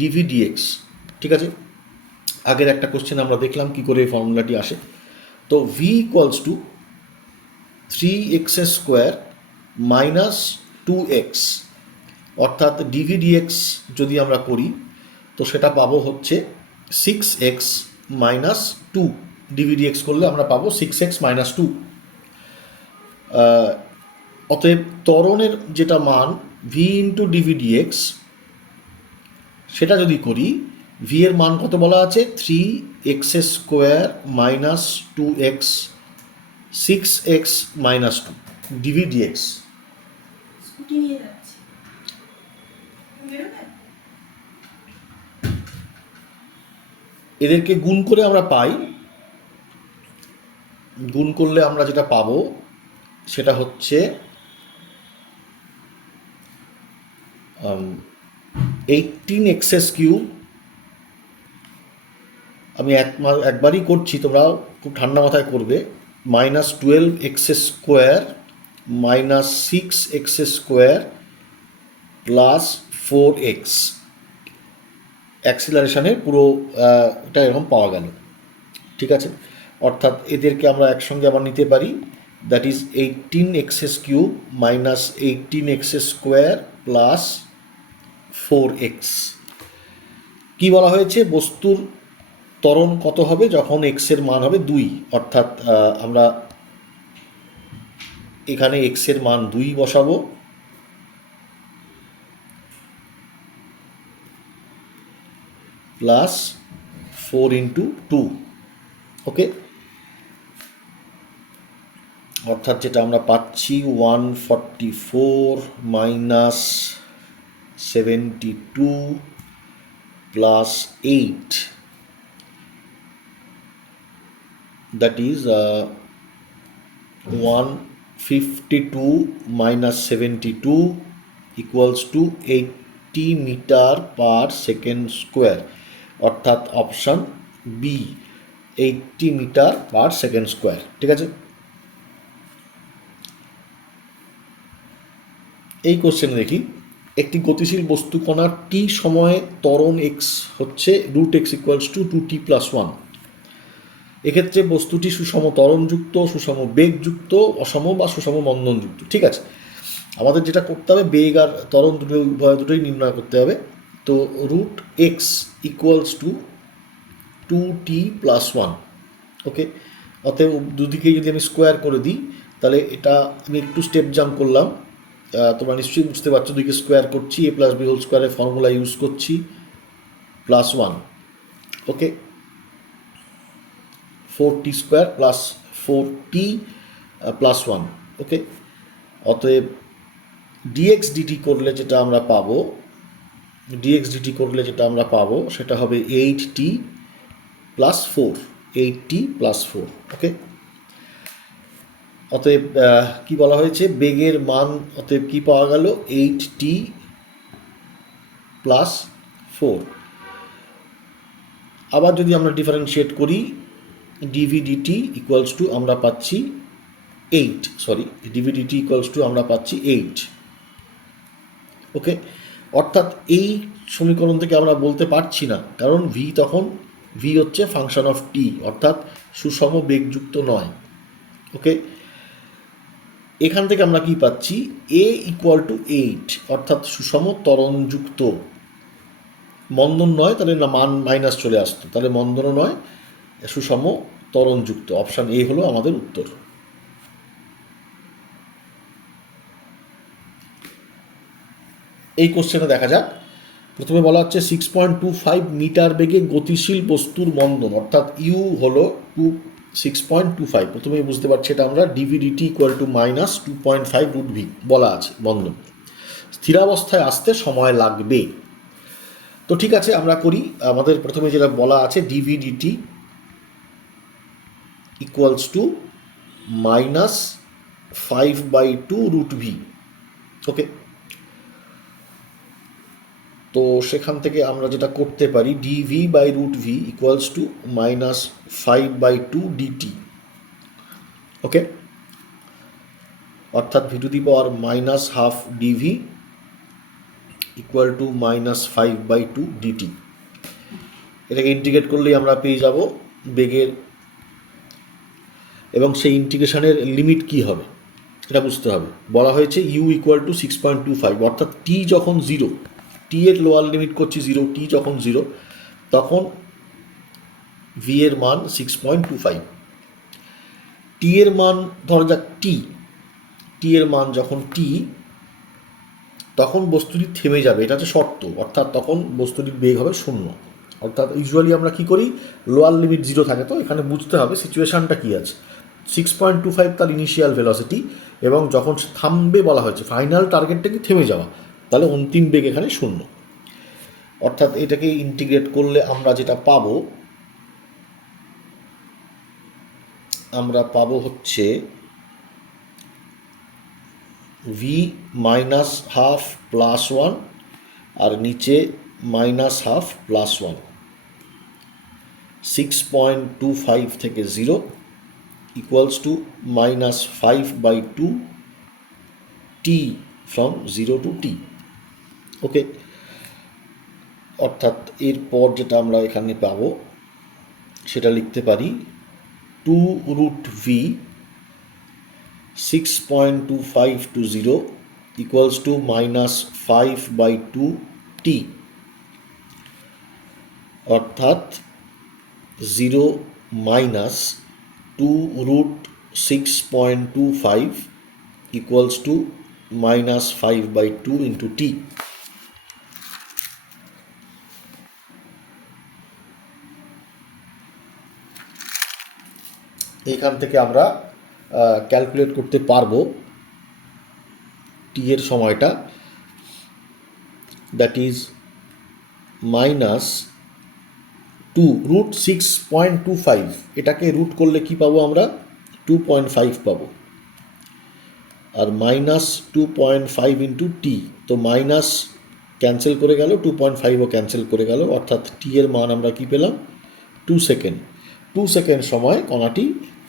ডিভি ডিএক্স। ঠিক আছে, আগের একটা কোশ্চেন আমরা দেখলাম কি করে এই ফর্মুলাটি আসে। তো v equals to three x square minus two x, অর্থাৎ ডিভি ডিএক্স যদি আমরা করি, তো সেটা পাবো হচ্ছে six x minus two, dv dx করলে আমরা পাবো সিক্স এক্স মাইনাস টু। অতএব ত্বরণের যেটা মান ভি ইন্টু ডিভি ডিএক্স, সেটা যদি করি, ভি এর মান কত বলা আছে, three x square minus two x, six x minus two, dv dx. এদেরকে গুণ করে আমরা পাই, গুণ করলে আমরা যেটা পাবো সেটা হচ্ছে 18x কিউব, আমি একবারই করছি, তোমরা খুব ঠান্ডা মাথায় করবে, minus 12x square minus six x square plus 4x, অ্যাক্সিলারেশনের পুরো এটা এরকম পাওয়া গেল। ঠিক আছে, অর্থাৎ এদেরকে আমরা একসঙ্গে আবার নিতে পারি, that is 18x cube minus 18x square plus 4x। কী বলা হয়েছে, বস্তুর ত্বরণ কত হবে যখন এক্সের মান হবে 2, অর্থাৎ আমরা এখানে এক্সের মান 2 বসাবো, প্লাস 4 ইন্টু টু, ওকে, অর্থাৎ যেটা আমরা পাচ্ছি 144 minus 72 plus 8, that is 152 minus 72 equals to 80 metre per second square, অর্থাৎ option B 80 metre per second square. ঠিক আছে, এই কোশ্চেন দেখি, একটি গতিশীল বস্তু কণার টি সময়ে ত্বরণ এক্স হচ্ছে root x equals to 2t + 1। এক্ষেত্রে বস্তুটি সুষম ত্বরণযুক্ত, সুষম বেগযুক্ত, অসম বা সুষম মন্দনযুক্ত। ঠিক আছে, আমাদের যেটা করতে হবে, বেগ আর ত্বরণ দুটোই নির্ণয় করতে হবে। তো root x equals to 2t + 1। Okay, অতএব দুদিকেই যদি আমি স্কোয়ার করে দিই, তাহলে এটা আমি একটু স্টেপ জাম্প করলাম, তোমরা নিশ্চয়ই বুঝতে পারছো, দুইকে স্কোয়ার করছি, a + b হোল স্কোয়ারের ফর্মুলা ইউজ করছি, +1। ওকে, 4t² + 4t + 1। ওকে, অতএব dx dt করলে যেটা আমরা পাবো সেটা হবে 8t + 4, 8t + 4। ওকে, অতএব কি বলা হয়েছে, বেগের মান অতএব কি পাওয়া গেল, 8t + 4। আবার যদি আমরা ডিফারেন্সিয়েট করি, dv dt ইকুয়ালস টু আমরা পাচ্ছি 8। ওকে, অর্থাৎ এই সমীকরণ থেকে আমরা বলতে পারছি না, কারণ v হচ্ছে ফাংশন অফ t, অর্থাৎ সুষম বেগযুক্ত নয়। ওকে, এখান থেকে আমরা কি পাচ্ছি, a = 8, অর্থাৎ সুষম ত্বরণযুক্ত। মন্দন নয়, তাহলে না মান মাইনাস চলে আসতো, তাহলে মন্দনও নয়, সুষম ত্বরণযুক্ত। অপশান এ হলো আমাদের উত্তর। এই কোশ্চেনে দেখা যাক, প্রথমে বলা হচ্ছে 6.25 মিটার বেগে গতিশীল বস্তুর মন্দন, অর্থাৎ ইউ হলো 6.25। প্রথমেই বুঝতে পারছি এটা আমরা dv dt = -2.5 √v বলা আছে মন্দন। স্থিরাবস্থায় আসতে সময় লাগবে। তো ঠিক আছে, আমরা করি। আমাদের প্রথমে যেটা বলা আছে, dv dt equals to -5/2 √v। ওকে, তো সেখান থেকে আমরা যেটা করতে পারি, dv/√v ইকুয়ালস টু -5/2 dt। ওকে, অর্থাৎ v⁻⁻½ dv equal to -5/2 dt। এটাকে ইন্টিগ্রেট করলেই আমরা পেয়ে যাব বেগের, এবং সেই ইন্টিগ্রেশনের লিমিট কি হবে এটা বুঝতে হবে। বলা হয়েছে u = 6.25, অর্থাৎ t যখন 0, t এর লোয়ার লিমিট করছি 0, t যখন 0, তখন v এর মান 6.25। t এর মান ধরা যাক t এর মান যখন t, তখন বস্তুটি থেমে যাবে, এটা হচ্ছে শর্ত, অর্থাৎ তখন বস্তুটির বেগ হবে 0। অর্থাৎ ইউজুয়ালি আমরা কি করি, লোয়ার লিমিট 0 থাকে, তো এখানে বুঝতে হবে সিচুয়েশানটা কী আছে। 6.25 তার ইনিশিয়াল ভেলোসিটি, এবং যখন থামবে বলা হয়েছে, ফাইনাল টার্গেটটা কি থেমে যাওয়া, তাহলে অন্তিম বেগ এখানে 0। অর্থাৎ এটাকে ইন্টিগ্রেট করলে আমরা যেটা পাবো, হচ্ছে v -½ +1 আর নিচে -½ +1, 6.25 থেকে 0 equals to -5/2 t from 0 to t। ওকে, অর্থাৎ এরপর যেটা আমরা এখানে পাবো সেটা লিখতে পারি 2√v 6.25 to 0 equals to -5/2 t, অর্থাৎ 0 minus 2√6.25 equals to -5/2 into t। এইখান থেকে আমরা ক্যালকুলেট করতে পারবো টি এর সময়টা, দ্যাট ইজ -2√6.25। এটাকে রুট করলে কি পাবো আমরা? 2.5 পাবো। আর -2.5 ইন্টু টি, তো মাইনাস ক্যান্সেল করে গেল, 2.5ও ক্যান্সেল করে গেল, অর্থাৎ টি এর মান আমরা কি পেলাম? 2 সেকেন্ড। 2 সেকেন্ড সময় কণাটি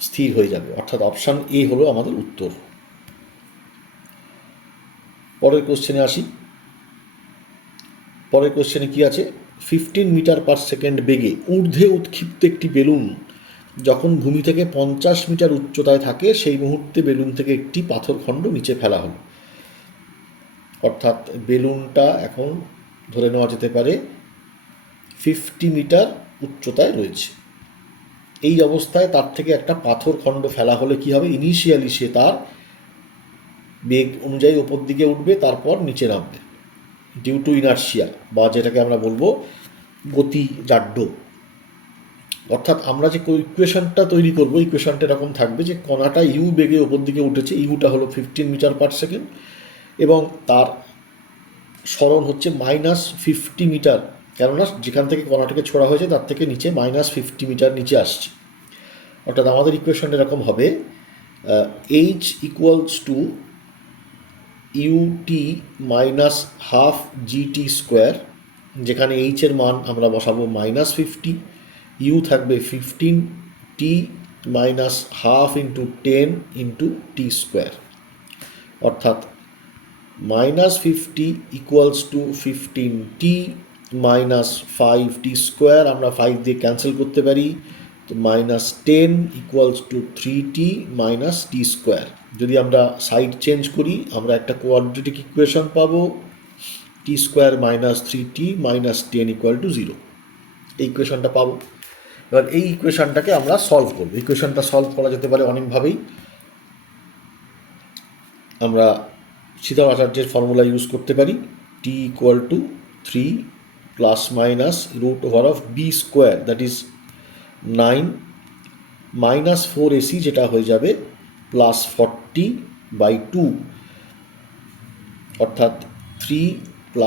স্থির হয়ে যাবে, অর্থাৎ অপশান এ হলো আমাদের উত্তর। পরের কোশ্চেনে আসি। পরের কোশ্চেনে কি আছে? 15 মিটার পার সেকেন্ড বেগে ঊর্ধ্বে উৎক্ষিপ্ত একটি বেলুন যখন ভূমি থেকে 50 মিটার উচ্চতায় থাকে, সেই মুহূর্তে বেলুন থেকে একটি পাথরখণ্ড নিচে ফেলা হলো। অর্থাৎ বেলুনটা এখন ধরে নেওয়া যেতে পারে 50 মিটার উচ্চতায় রয়েছে। এই অবস্থায় তার থেকে একটা পাথরখণ্ড ফেলা হলে কি হবে? ইনিশিয়ালি সে তার বেগ অনুযায়ী ওপর দিকে উঠবে, তারপর নিচে নামবে, ডিউ টু ইনার্শিয়া, বা যেটাকে আমরা বলবো গতিজাড্য। অর্থাৎ আমরা যে ইকুয়েশনটা তৈরি করবো, ইকুয়েশনটা এরকম থাকবে যে কণাটা ইউ বেগে ওপর দিকে উঠেছে, ইউটা হলো 15 মিটার পার সেকেন্ড, এবং তার সরণ হচ্ছে -50 মিটার, কেননা যেখান থেকে কণাটাকে ছোড়া হয়েছে তার থেকে নিচে -50 মিটার নিচে আসছে। অর্থাৎ আমাদের ইকুয়েশনটা এরকম হবে, h equals to ut -12 gt square, যেখানে এইচ এর মান আমরা বসাবো -50, ইউ থাকবে 15, t -12 into 10 into t square, অর্থাৎ -50 equals to 15t -5t square, আমরা 5 দিয়ে ক্যান্সেল করতে পারি, তো -10 equals to 3t - t square. যদি আমরা সাইড চেঞ্জ করি আমরা একটা কোয়াড্রেটিক ইকুয়েশন পাবো, t square -3t -10 equal to 0। এই ইকুয়েশনটা পাবো। এবার এই ইকুয়েশনটাকে আমরা সলভ করবো। ইকুয়েশনটা সলভ করা যেতে পারে অনেকভাবেই। আমরা সীতারাম আচার্যের ফর্মুলা ইউজ করতে পারি, t equal to 3 ± √b square, that is 9 -4ac, যেটা হয়ে যাবে +40/2, অর্থাৎ 3 ±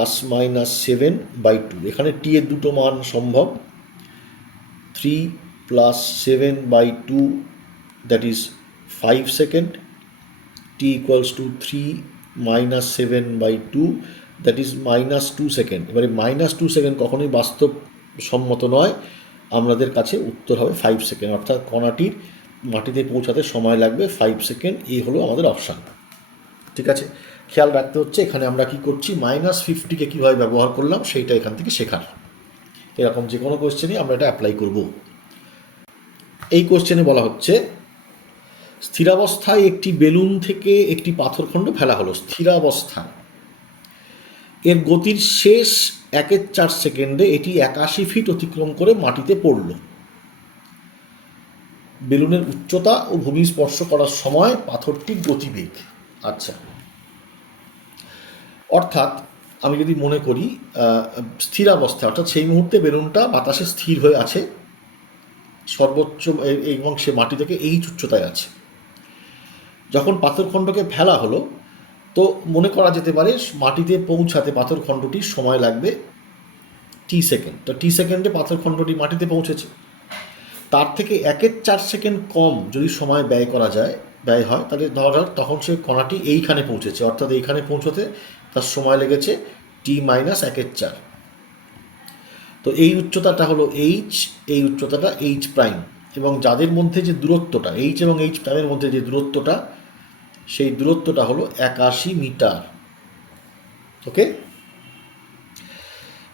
7/2। এখানে টি এর দুটো মান সম্ভব, 3 + 7/2 that is 5 second, t equals to 3 - 7/2 that is -2 second. এবারে -2 সেকেন্ড কখনোই বাস্তবসম্মত নয়, আমাদের কাছে উত্তর হবে 5 সেকেন্ড, অর্থাৎ কণাটির মাটিতে পৌঁছাতে সময় লাগবে 5 সেকেন্ড। এই হলো আমাদের অপশান। ঠিক আছে, খেয়াল রাখতে হচ্ছে এখানে আমরা কি করছি, -50কে কীভাবে ব্যবহার করলাম সেইটা এখান থেকে শেখার। এরকম যে কোনো কোয়েশ্চেনই আমরা এটা অ্যাপ্লাই করব। এই কোয়েশ্চেনে বলা হচ্ছে, স্থিরাবস্থায় একটি বেলুন থেকে একটি পাথরখণ্ড ফেলা হলো। স্থিরাবস্থায় এর গতির শেষ 1/4 সেকেন্ডে এটি 81 ফিট অতিক্রম করে মাটিতে পড়ল। বেলুনের উচ্চতা ও ভূমি স্পর্শ করার সময় পাথরটির গতিবেগ। আচ্ছা, অর্থাৎ আমি যদি মনে করি স্থিরাবস্থা, অর্থাৎ সেই মুহূর্তে বেলুনটা বাতাসে স্থির হয়ে আছে সর্বোচ্চ, এবং সে মাটি থেকে এই উচ্চতায় আছে। যখন পাথরখণ্ডকে ফেলা হলো, তো মনে করা যেতে পারে মাটিতে পৌঁছাতে পাথরখণ্ডটির সময় লাগবে টি সেকেন্ড। তো টি সেকেন্ডে পাথরখণ্ডটি মাটিতে পৌঁছেছে। তার থেকে 1/4 সেকেন্ড কম যদি সময় ব্যয় হয়, তাহলে ধরা যাক তখন সে কণাটি এইখানে পৌঁছেছে, অর্থাৎ এইখানে পৌঁছতে তার সময় লেগেছে t - 1/4। তো এই উচ্চতাটা হলো এইচ, এই উচ্চতাটা এইচ প্রাইম, এবং যাদের মধ্যে যে দূরত্বটা, এইচ এবং এইচ প্রাইমের মধ্যে যে দূরত্বটা, সেই দূরত্বটা হলো 81 মিটার। ওকে,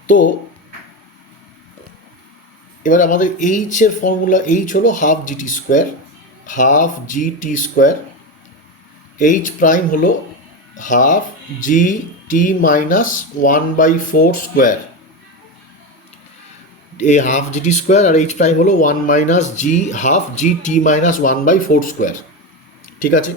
তো এবার আমাদের এইচ এর ফর্মুলা, এইচ হলো ½ GT square, ½ GT square, H prime হলো ½ জিটি -1/4 স্কোয়ার। এই ½ জিটি স্কোয়ার আর এইচ প্রাইম হলো 1 - g ½ জিটি -1/4 স্কোয়ার। ঠিক আছে,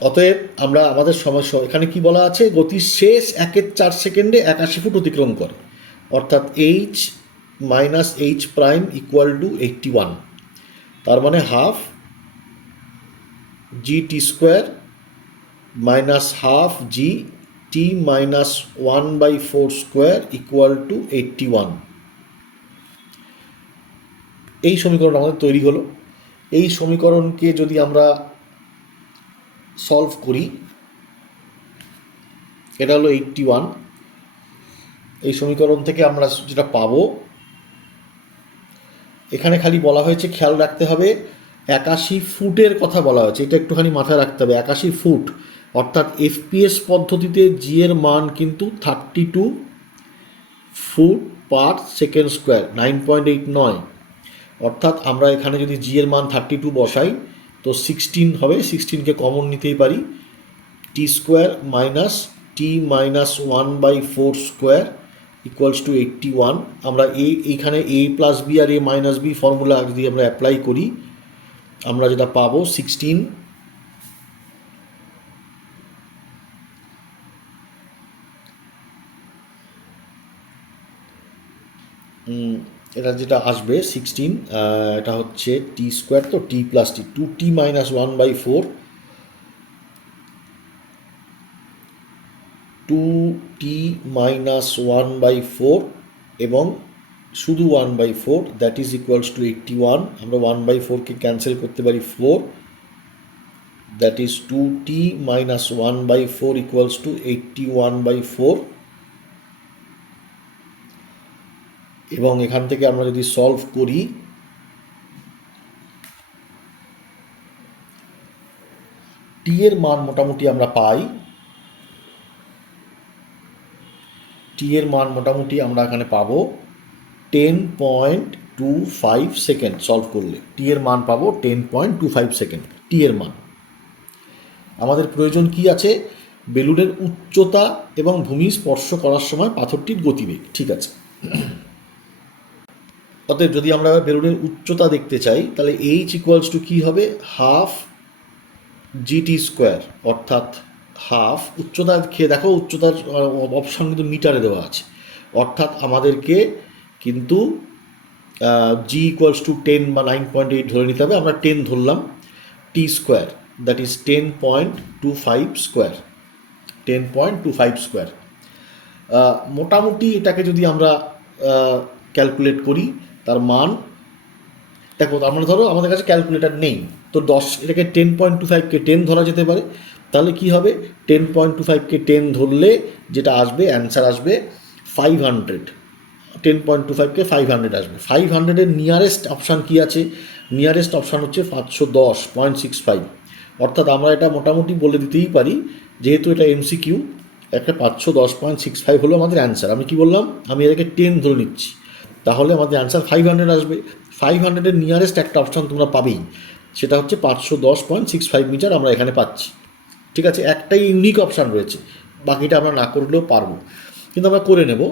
অতএব আমরা আমাদের সমস্যা এখানে কি বলা আছে, গতির শেষ 1/4 সেকেন্ডে 81 ফুট অতিক্রম করে, অর্থাৎ h minus h prime equal to 81, তার মানে half g t square minus half g t minus 1/4 square equal to 81। এই সমীকরণ আমাদের তৈরি হলো। এই সমীকরণকে যদি আমরা সলভ করি, এটা হলো 81। এই সমীকরণ থেকে আমরা যেটা পাবো, এখানে খালি বলা হয়েছে, খেয়াল রাখতে হবে 81 ফুটের কথা বলা হয়েছে, এটা একটুখানি মাথায় রাখতে হবে। 81 ফুট অর্থাৎ এফপিএস পদ্ধতিতে জি এর মান কিন্তু 32 ফুট পার সেকেন্ড স্কোয়ার, 9.8 নয়। অর্থাৎ আমরা এখানে যদি জি এর মান 32 বসাই তো 16 হবে, 16কে কমন নিতেই পারি, t square minus t minus 1/4 square equals to 81। আমরা এইখানে এ প্লাস বি আর এ মাইনাস বি ফর্মুলা যদি আমরা অ্যাপ্লাই করি, আমরা যেটা পাবো 16 এটা যেটা আসবে 16, এটা হচ্ছে টি স্কোয়ার, তো টি প্লাস টি 2t মাইনাস 1/4, 2t মাইনাস 1/4 এবং শুধু 1/4, দ্যাট ইজ ইকুয়ালস টু 81। আমরা 1/4কে ক্যান্সেল করতে পারি 4, that is 2t minus 1/4 equals to 81/4। এবং এখান থেকে আমরা যদি সলভ করি, টি এর মান মোটামুটি আমরা পাই, টি এর মান মোটামুটি আমরা এখানে পাবো 10.25 সেকেন্ড। সলভ করলে টি এর মান পাবো 10.25 সেকেন্ড। টি এর মান আমাদের প্রয়োজন কি আছে, বেলুনের উচ্চতা এবং ভূমি স্পর্শ করার সময় পাথরটির গতিবেগ। ঠিক আছে, অতএব যদি আমরা বেলুনের উচ্চতা দেখতে চাই তাহলে এইচ ইকুয়ালস টু কী হবে, হাফ জিটি স্কোয়ার, অর্থাৎ হাফ উচ্চতা খেয়ে দেখো, উচ্চতার অপশান কিন্তু মিটারে দেওয়া আছে, অর্থাৎ আমাদেরকে কিন্তু জি ইকুয়ালস টু 10 বা 9.8 ধরে নিতে হবে। আমরা 10 ধরলাম, t square that is 10.25 square, 10.25 square. মোটামুটি এটাকে যদি আমরা ক্যালকুলেট করি, তার মান দেখো, আমরা ধরো আমাদের কাছে ক্যালকুলেটার নেই, তো 10 এটাকে 10.25কে 10 ধরা যেতে পারে। তাহলে কি হবে, 10.25কে 10 ধরলে যেটা আসবে অ্যান্সার আসবে 500। 10.25কে 500 আসবে। 500-এর নিয়ারেস্ট অপশান কি আছে, নিয়ারেস্ট অপশান হচ্ছে 510.65। অর্থাৎ আমরা এটা মোটামুটি বলে দিতেই পারি, যেহেতু এটা এমসিকিউ, একটা 510.65 হলো আমাদের অ্যান্সার। আমি কি বললাম, আমি এটাকে 10 ধরে নিচ্ছি, তাহলে আমাদের অ্যান্সার 500 আসবে। 500-এর নিয়ারেস্ট একটা অপশান তোমরা পাবেই, সেটা হচ্ছে 510.65 মিটার আমরা এখানে পাচ্ছি। ঠিক আছে, একটাই ইউনিক অপশান রয়েছে, বাকিটা আমরা না করলেও পারবো, কিন্তু আমরা করে নেব।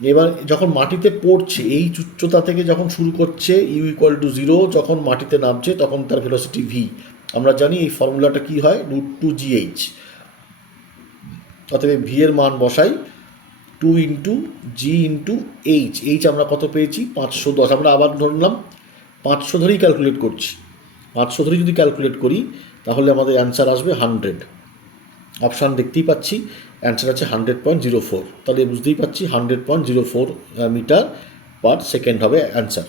এবার যখন মাটিতে পড়ছে, এই উচ্চতা থেকে যখন শুরু করছে ইউ ইকুয়াল টু 0, যখন মাটিতে নামছে তখন তার ভেলোসিটি ভি। আমরা জানি এই ফর্মুলাটা কি হয়, √2gh। অতএব ভি এর মান বসাই 2 into g into H. H আমরা কত পেয়েছি, 510। আমরা আবার ধরলাম 500 ধরেই ক্যালকুলেট করছি, 500 ধরেই যদি ক্যালকুলেট করি তাহলে আমাদের অ্যান্সার আসবে 100। অপশান দেখতেই পাচ্ছি, অ্যান্সার আছে 100.04। তাহলে বুঝতেই পাচ্ছি 100.04 মিটার পার সেকেন্ড হবে অ্যান্সার।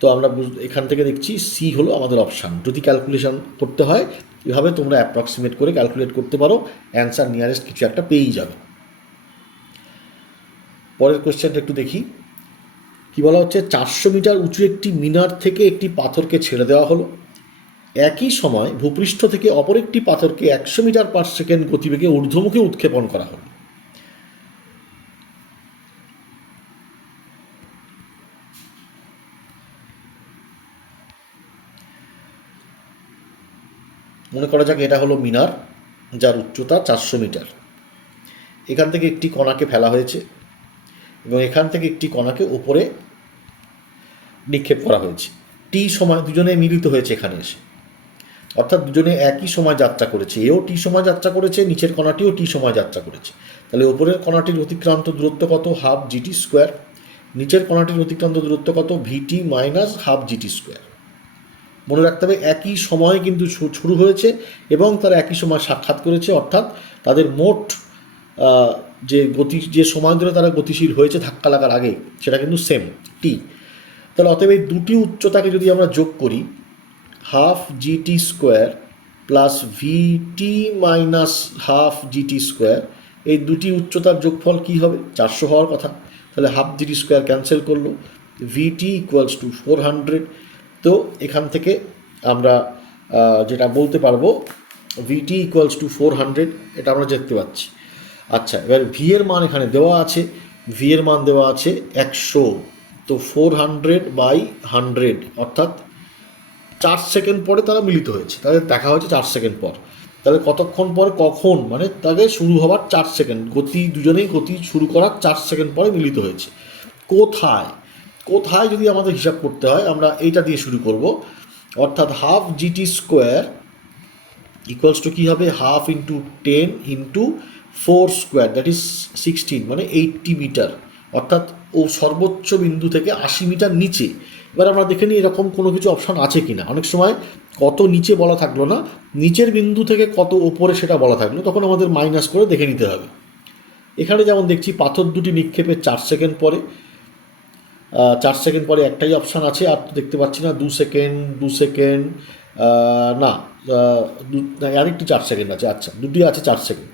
তো আমরা এখান থেকে দেখছি সি হলো আমাদের অপশান। যদি ক্যালকুলেশন করতে হয় এভাবে তোমরা অ্যাপ্রক্সিমেট করে ক্যালকুলেট করতে পারো, অ্যান্সার নিয়ারেস্ট কিছু একটা পেয়েই যাবে। পরের কোয়েশ্চেনটা একটু দেখি, কি বলা হচ্ছে, 400 মিটার উঁচু একটি মিনার থেকে একটি পাথরকে ছেড়ে দেওয়া হলো। একই সময় ভূপৃষ্ঠ থেকে অপর একটি পাথরকে 100 মিটার পার সেকেন্ড গতিবেগে ঊর্ধ্বমুখে উৎক্ষেপণ করা হলো। মনে করা যাক এটা হলো মিনার, যার উচ্চতা 400 মিটার। এখান থেকে একটি কণাকে ফেলা হয়েছে এবং এখান থেকে একটি কণাকে ওপরে নিক্ষেপ করা হয়েছে। টি সময় দুজনে মিলিত হয়েছে এখানে এসে। অর্থাৎ দুজনে একই সময় যাত্রা করেছে, এও টি সময় যাত্রা করেছে, নিচের কণাটিও টি সময় যাত্রা করেছে। তাহলে ওপরের কণাটির অতিক্রান্ত দূরত্ব কত? Half gt square. নিচের কণাটির অতিক্রান্ত দূরত্ব কত? ভিটি মাইনাস হাফ জিটি স্কোয়ার। মনে রাখতে হবে একই সময়ে কিন্তু শুরু হয়েছে এবং তারা একই সময় সাক্ষাৎ করেছে, অর্থাৎ তাদের মোট যে সময় ধরে তারা গতিশীল হয়েছে ধাক্কা লাগার আগে, সেটা কিন্তু সেম টি। তাহলে অতএব এই দুটি উচ্চতাকে যদি আমরা যোগ করি, হাফ জিটি স্কোয়ার প্লাস ভিটি মাইনাস হাফ জিটি স্কোয়ার, এই দুটি উচ্চতার যোগফল কী হবে? 400 হওয়ার কথা। তাহলে হাফ জিটি স্কোয়ার ক্যান্সেল করলো, ভিটি ইকুয়ালস টু 400। তো এখান থেকে আমরা যেটা বলতে পারবো ভিটি ইকুয়ালস টু 400, এটা আমরা দেখতে পাচ্ছি। আচ্ছা, এবার ভি এর মান এখানে দেওয়া আছে, ভি এর মান দেওয়া আছে 100। তো 400/100 অর্থাৎ 4 সেকেন্ড পরে তারা মিলিত হয়েছে, তাদের দেখা হয়েছে 4 সেকেন্ড পর। তাহলে কতক্ষণ পরে, কখন, মানে তাদের শুরু হওয়ার 4 সেকেন্ড, দুজনেই গতি শুরু করার 4 সেকেন্ড পরে মিলিত হয়েছে। কোথায় কোথায় যদি আমাদের হিসাব করতে হয়, আমরা এইটা দিয়ে শুরু করব। অর্থাৎ half gt square equals to কী হবে? Half into 10 into 4 square, that is 16, মানে 80 মিটার। অর্থাৎ ও সর্বোচ্চ বিন্দু থেকে 80 মিটার নিচে। এবার আমরা দেখে নিই এরকম কোনো কিছু অপশান আছে কি না। অনেক সময় কত নিচে বলা থাকলো না, নিচের বিন্দু থেকে কত ওপরে সেটা বলা থাকলো, তখন আমাদের মাইনাস করে দেখে নিতে হবে। এখানে যেমন দেখছি পাথর দুটি নিক্ষেপের 4 সেকেন্ড পরে, 4 সেকেন্ড পরে একটাই অপশান আছে, আর তো দেখতে পাচ্ছি না। 2 সেকেন্ড, 2 সেকেন্ড, না আরেকটি 4 সেকেন্ড আছে। আচ্ছা, দুটি আছে 4 সেকেন্ড।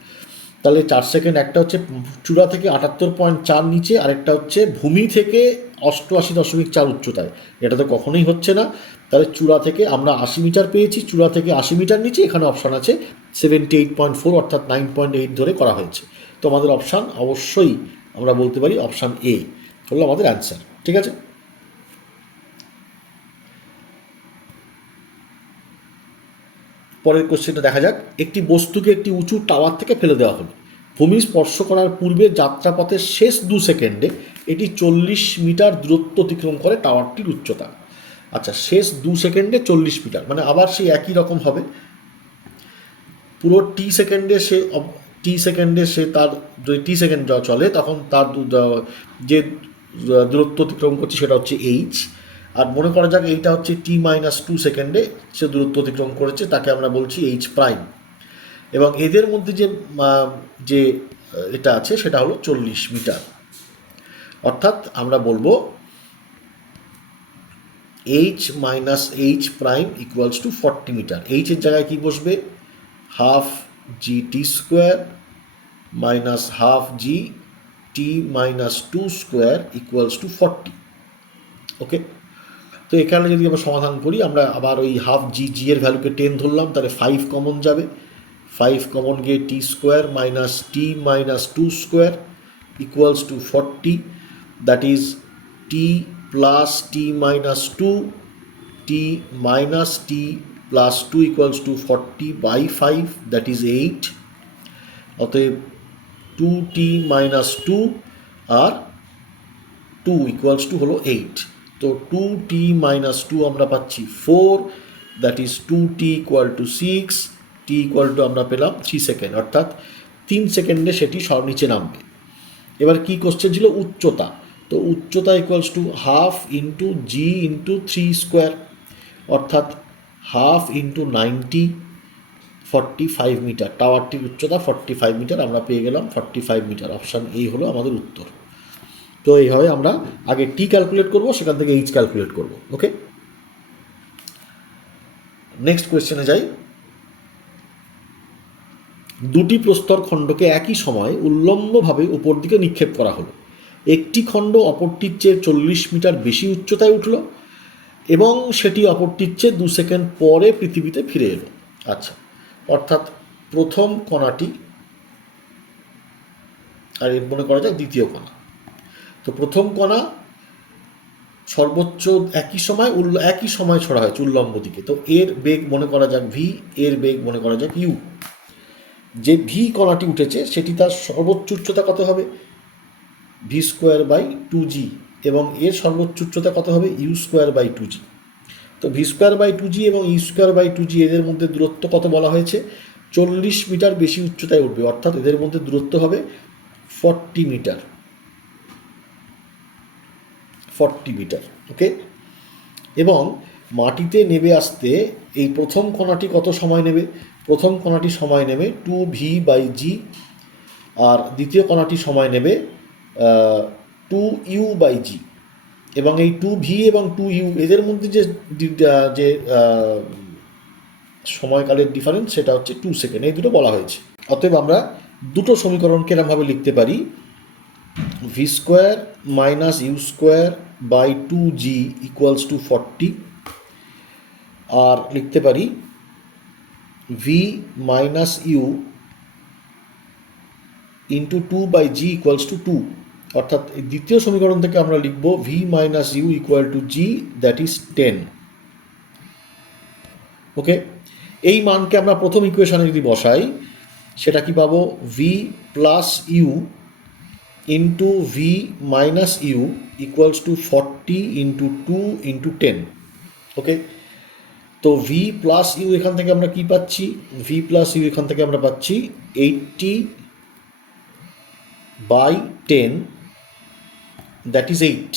তাহলে 4 সেকেন্ড একটা হচ্ছে চূড়া থেকে 78.4 নিচে, আরেকটা হচ্ছে ভূমি থেকে 88.4 উচ্চতায়। এটা তো কখনোই হচ্ছে না। তাহলে চূড়া থেকে আমরা 80 মিটার পেয়েছি, চূড়া থেকে 80 মিটার নিচে এখানে অপশান আছে 78.4, অর্থাৎ 9.8 ধরে করা হয়েছে। তো আমাদের অপশান অবশ্যই আমরা বলতে পারি অপশান এ হলো আমাদের অ্যান্সার। ঠিক আছে, পরের কোশ্চেনটা দেখা যাক। একটি বস্তুকে একটি উঁচু টাওয়ার থেকে ফেলে দেওয়া হলো। ভূমি স্পর্শ করার পূর্বে যাত্রাপথের শেষ 2 সেকেন্ডে এটি 40 মিটার দূরত্ব অতিক্রম করে টাওয়ারটির উচ্চতা। আচ্ছা, শেষ 2 সেকেন্ডে 40 মিটার, মানে আবার সেই একই রকম হবে। পুরো টি সেকেন্ডে সে তার, যদি টি সেকেন্ড চলে তখন তার যে দূরত্ব অতিক্রম করছে সেটা হচ্ছে এইচ। আর মনে করা যাক এইটা হচ্ছে টি মাইনাস 2 সেকেন্ডে সে দূরত্ব অতিক্রম করেছে, তাকে আমরা বলছি এইচ প্রাইম। এবং এদের মধ্যে যে এটা আছে সেটা হলো 40 মিটার। অর্থাৎ আমরা বলবো h minus h prime equals to 40 metre. এইচের জায়গায় কি বসবে? Half g t square minus half g t minus 2 square equals to 40। Okay, তো এখানে যদি আমরা সমাধান করি, আমরা আবার ওই হাফ জি এর ভ্যালুকে 10 ধরলাম, তাহলে 5 কমন যাবে। 5 কমন গিয়ে t square minus t minus 2 square equals to 40, that is t plus t minus 2, t minus t plus 2 equals to 40/5, that is 8। অতএব 2t মাইনাস 2 আর 2 ইকুয়ালস টু হলো 8। তো 2t মাইনাস 2 আমরা পাচ্ছি 4, that is 2t equal to 6, t equal to আমরা পেলাম 3 second, অর্থাৎ 3 সেকেন্ডে সেটি নিচে নামবে। এবার কি কোশ্চেন ছিল? উচ্চতা। তো উচ্চতা equals to half into g into 3 square, অর্থাৎ হাফ ইন্টু 90, 45 মিটার। টাওয়ারটির উচ্চতা 45 মিটার, আমরা পেয়ে গেলাম 45 মিটার। অপশান এই হলো আমাদের উত্তর। তো এইভাবে আমরা আগে টি ক্যালকুলেট করব, সেখান থেকে এইচ ক্যালকুলেট করব। ওকে, নেক্সট কোয়েশ্চেনে যাই। দুটি প্রস্তর খণ্ডকে একই সময়ে উল্লম্বভাবে উপর দিকে নিক্ষেপ করা হলো। একটি খণ্ড অপরটির চেয়ে 40 মিটার বেশি উচ্চতায় উঠল এবং সেটি অপরটির চেয়ে 2 সেকেন্ড পরে পৃথিবীতে ফিরে এলো। আচ্ছা, অর্থাৎ প্রথম কণাটি, আর এর মনে করা যাক দ্বিতীয় কণা। তো প্রথম কণা সর্বোচ্চ একই সময় ছড়া হয়েছে উল্লম্ব দিকে। তো এর বেগ মনে করা যাক ভি, এর বেগ মনে করা যাক ইউ। যে ভি কণাটি উঠেছে সেটি তার সর্বোচ্চ উচ্চতা কত হবে? v² বাই 2g, এবং এর সর্বোচ্চ উচ্চতা কত হবে? u² by 2g। তো v square by two g এবং e square by two g এদের মধ্যে দূরত্ব কত বলা হয়েছে? 40 মিটার বেশি উচ্চতায় উঠবে, অর্থাৎ এদের মধ্যে দূরত্ব হবে 40 মিটার। 40 মিটার, ওকে। এবং মাটিতে নেমে আসতে এই প্রথম কণাটি কত সময় নেবে? প্রথম কণাটি সময় নেবে 2v/g, আর দ্বিতীয় কণাটি সময় নেবে 2u/g। এবং এই 2v এবং 2u এদের মধ্যে যে যে সময়কালের ডিফারেন্স সেটা হচ্ছে 2 সেকেন্ড, এই দুটো বলা হয়েছে। অতএব আমরা দুটো সমীকরণকে এরকমভাবে লিখতে পারি, v square minus u square by 2g equals to 40, আর লিখতে পারি v minus u into 2/g equals to 2। অর্থাৎ দ্বিতীয় সমীকরণ থেকে আমরা লিখব v minus u equal to g, that is 10। Okay, এই মানকে আমরা প্রথম ইকুয়েশনে যদি বসাই সেটা কি পাবো? V plus u into v minus u equals to 40 into 2 into 10। Okay, তো ভি প্লাস ইউ এখান থেকে আমরা কি পাচ্ছি? ভি প্লাস ইউ এখান থেকে আমরা পাচ্ছি 80/10, that is 8.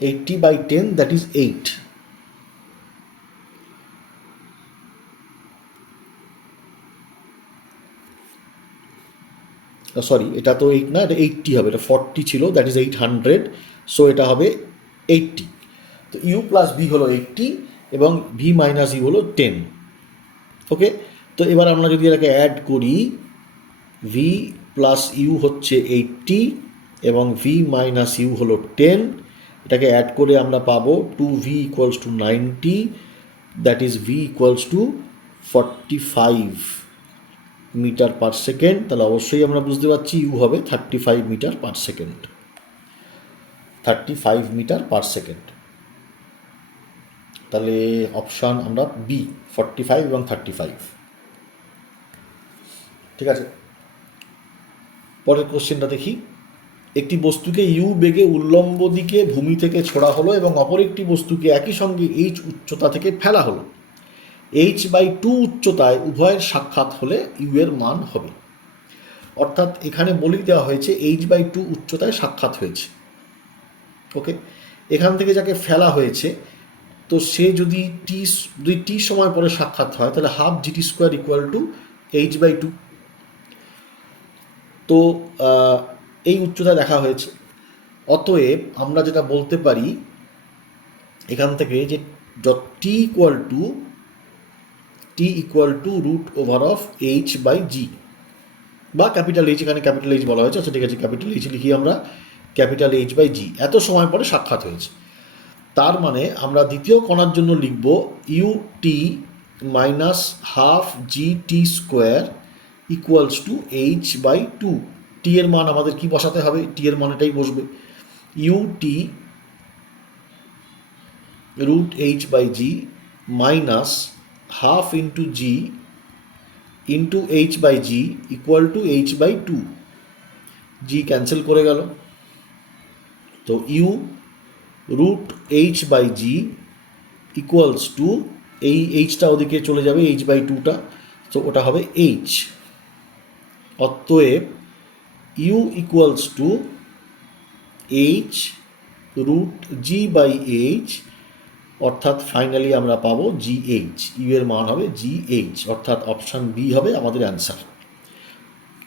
80/10, that is 8. Sorry, এটা তো 8 না, এটা 80 হবে, এটা 40 ছিল, দ্যাট ইজ 800, সো এটা হবে 80। তো ইউ প্লাস ভি হলো 80 এবং ভি মাইনাস ইউ হলো 10। ওকে, তো এবার আমরা যদি এটাকে অ্যাড করি, ভি প্লাস ইউ হচ্ছে 80 এবং ভি মাইনাস ইউ হলো 10, এটাকে অ্যাড করে আমরা পাবো 2v equals to 90, that is v equals to 45 metre per second. তাহলে অবশ্যই আমরা বুঝতে পারছি ইউ হবে 35 metre per second, 35 metre per second. তাহলে অপশান আমরা বি, 45 এবং 35। ঠিক আছে, পরের কোশ্চেনটা দেখি। একটি বস্তুকে ইউ বেগে উল্লম্ব দিকে ভূমি থেকে ছোড়া হলো এবং অপর একটি বস্তুকে একই সঙ্গে এইচ উচ্চতা থেকে ফেলা হলো। h/2 উচ্চতায় উভয়ের সাক্ষাৎ হলে ইউ এর মান হবে। অর্থাৎ এখানে বলেই দেওয়া হয়েছে h/2 উচ্চতায় সাক্ষাৎ হয়েছে। ওকে, এখান থেকে যাকে ফেলা হয়েছে, তো সে যদি টি সময় পরে সাক্ষাৎ হয় তাহলে half gt square equal to h/2। তো এই উচ্চতা দেখা হয়েছে। অতএব আমরা যেটা বলতে পারি এখান থেকে যে T equal to root over of h/g বা ক্যাপিটাল এইচ, এখানে ক্যাপিটাল এইচ বলা হয়েছে, আচ্ছা ঠিক আছে, ক্যাপিটাল এইচ লিখি আমরা, ক্যাপিটাল h/g এত সময় পরে সাক্ষাৎ হয়েছে। তার মানে আমরা দ্বিতীয় কণার জন্য লিখব U T minus half g t square equals two h/2। টি এর মান আমাদের কি বসাতে হবে? টি এর মান এটাই বসবে, u t root h/g minus half into g into h/g equal to h/2। G cancel করে গেল, তো you root h/g equals to, এই এইচটা ওদিকে চলে যাবে, h/2টা, তো ওটা হবে h। অতএব u equals to h root g/h, অর্থাৎ ফাইনালি আমরা পাবো GH, ইউ এর মান হবে GH, অর্থাৎ অপশান বি হবে আমাদের অ্যান্সার।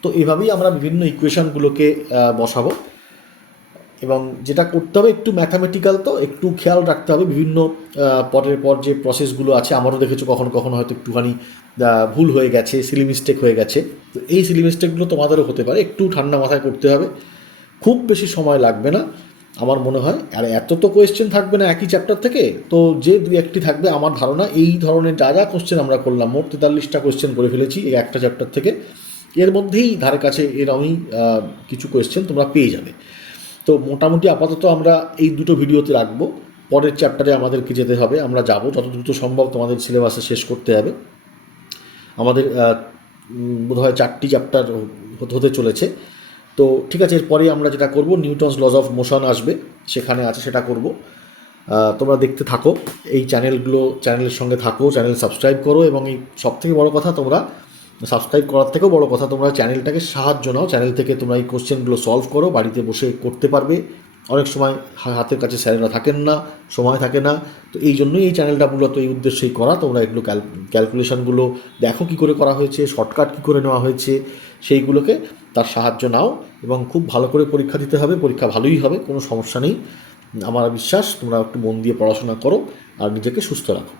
তো এভাবেই আমরা বিভিন্ন ইকুয়েশানগুলোকে বসাবো এবং যেটা করতে হবে একটু ম্যাথামেটিক্যাল, তো একটু খেয়াল রাখতে হবে বিভিন্ন পরের পর যে প্রসেসগুলো আছে। আমারও দেখেছো কখনো কখনো হয়তো একটুখানি ভুল হয়ে গেছে, সিলি মিস্টেক হয়ে গেছে, তো এই সিলি মিস্টেকগুলো তোমাদেরও হতে পারে, একটু ঠান্ডা মাথায় করতে হবে, খুব বেশি সময় লাগবে না আমার মনে হয়। আর এত তো কোয়েশ্চেন থাকবে না একই চ্যাপ্টার থেকে, তো যে দুই একটি থাকবে আমার ধারণা এই ধরনের যা যা কোয়েশ্চেন আমরা করলাম, মোট 43টা কোয়েশ্চেন করে ফেলেছি এই একটা চ্যাপ্টার থেকে, এর মধ্যেই ধারে কাছে এরকমই কিছু কোয়েশ্চেন তোমরা পেয়ে যাবে। তো মোটামুটি আপাতত আমরা এই দুটো ভিডিওতে রাখবো, পরের চ্যাপ্টারে আমাদেরকে যেতে হবে, আমরা যাব যত দ্রুত সম্ভব, তোমাদের সিলেবাসে শেষ করতে হবে। আমাদের বোধহয় 4টি চ্যাপ্টার হতে চলেছে। তো ঠিক আছে, এরপরেই আমরা যেটা করব নিউটনস লজ অফ মোশন আসবে, সেখানে আছে সেটা করব। তোমরা দেখতে থাকো এই চ্যানেলের সঙ্গে থাকো, চ্যানেল সাবস্ক্রাইব করো, এবং এই সবথেকে বড় কথা, তোমরা সাবস্ক্রাইব করার থেকেও বড় কথা, তোমরা চ্যানেলটাকে সাহায্য নাও, চ্যানেল থেকে তোমরা এই কোশ্চেনগুলো সলভ করো, বাড়িতে বসে করতে পারবে। অনেক সময় হাতের কাছে স্যারেরা থাকেন না, সময় থাকে না, তো এই জন্যই এই চ্যানেলটা মূলত এই উদ্দেশ্যেই করা। তোমরা এগুলো ক্যালকুলেশনগুলো দেখো কী করে করা হয়েছে, শর্টকাট কী করে নেওয়া হয়েছে, সেইগুলোকে তার সাহায্য নাও, এবং খুব ভালো করে পরীক্ষা দিতে হবে, পরীক্ষা ভালোই হবে, কোনো সমস্যা নেই। আমার বিশ্বাস তোমরা একটু মন দিয়ে পড়াশোনা করো আর নিজেকে সুস্থ রাখো।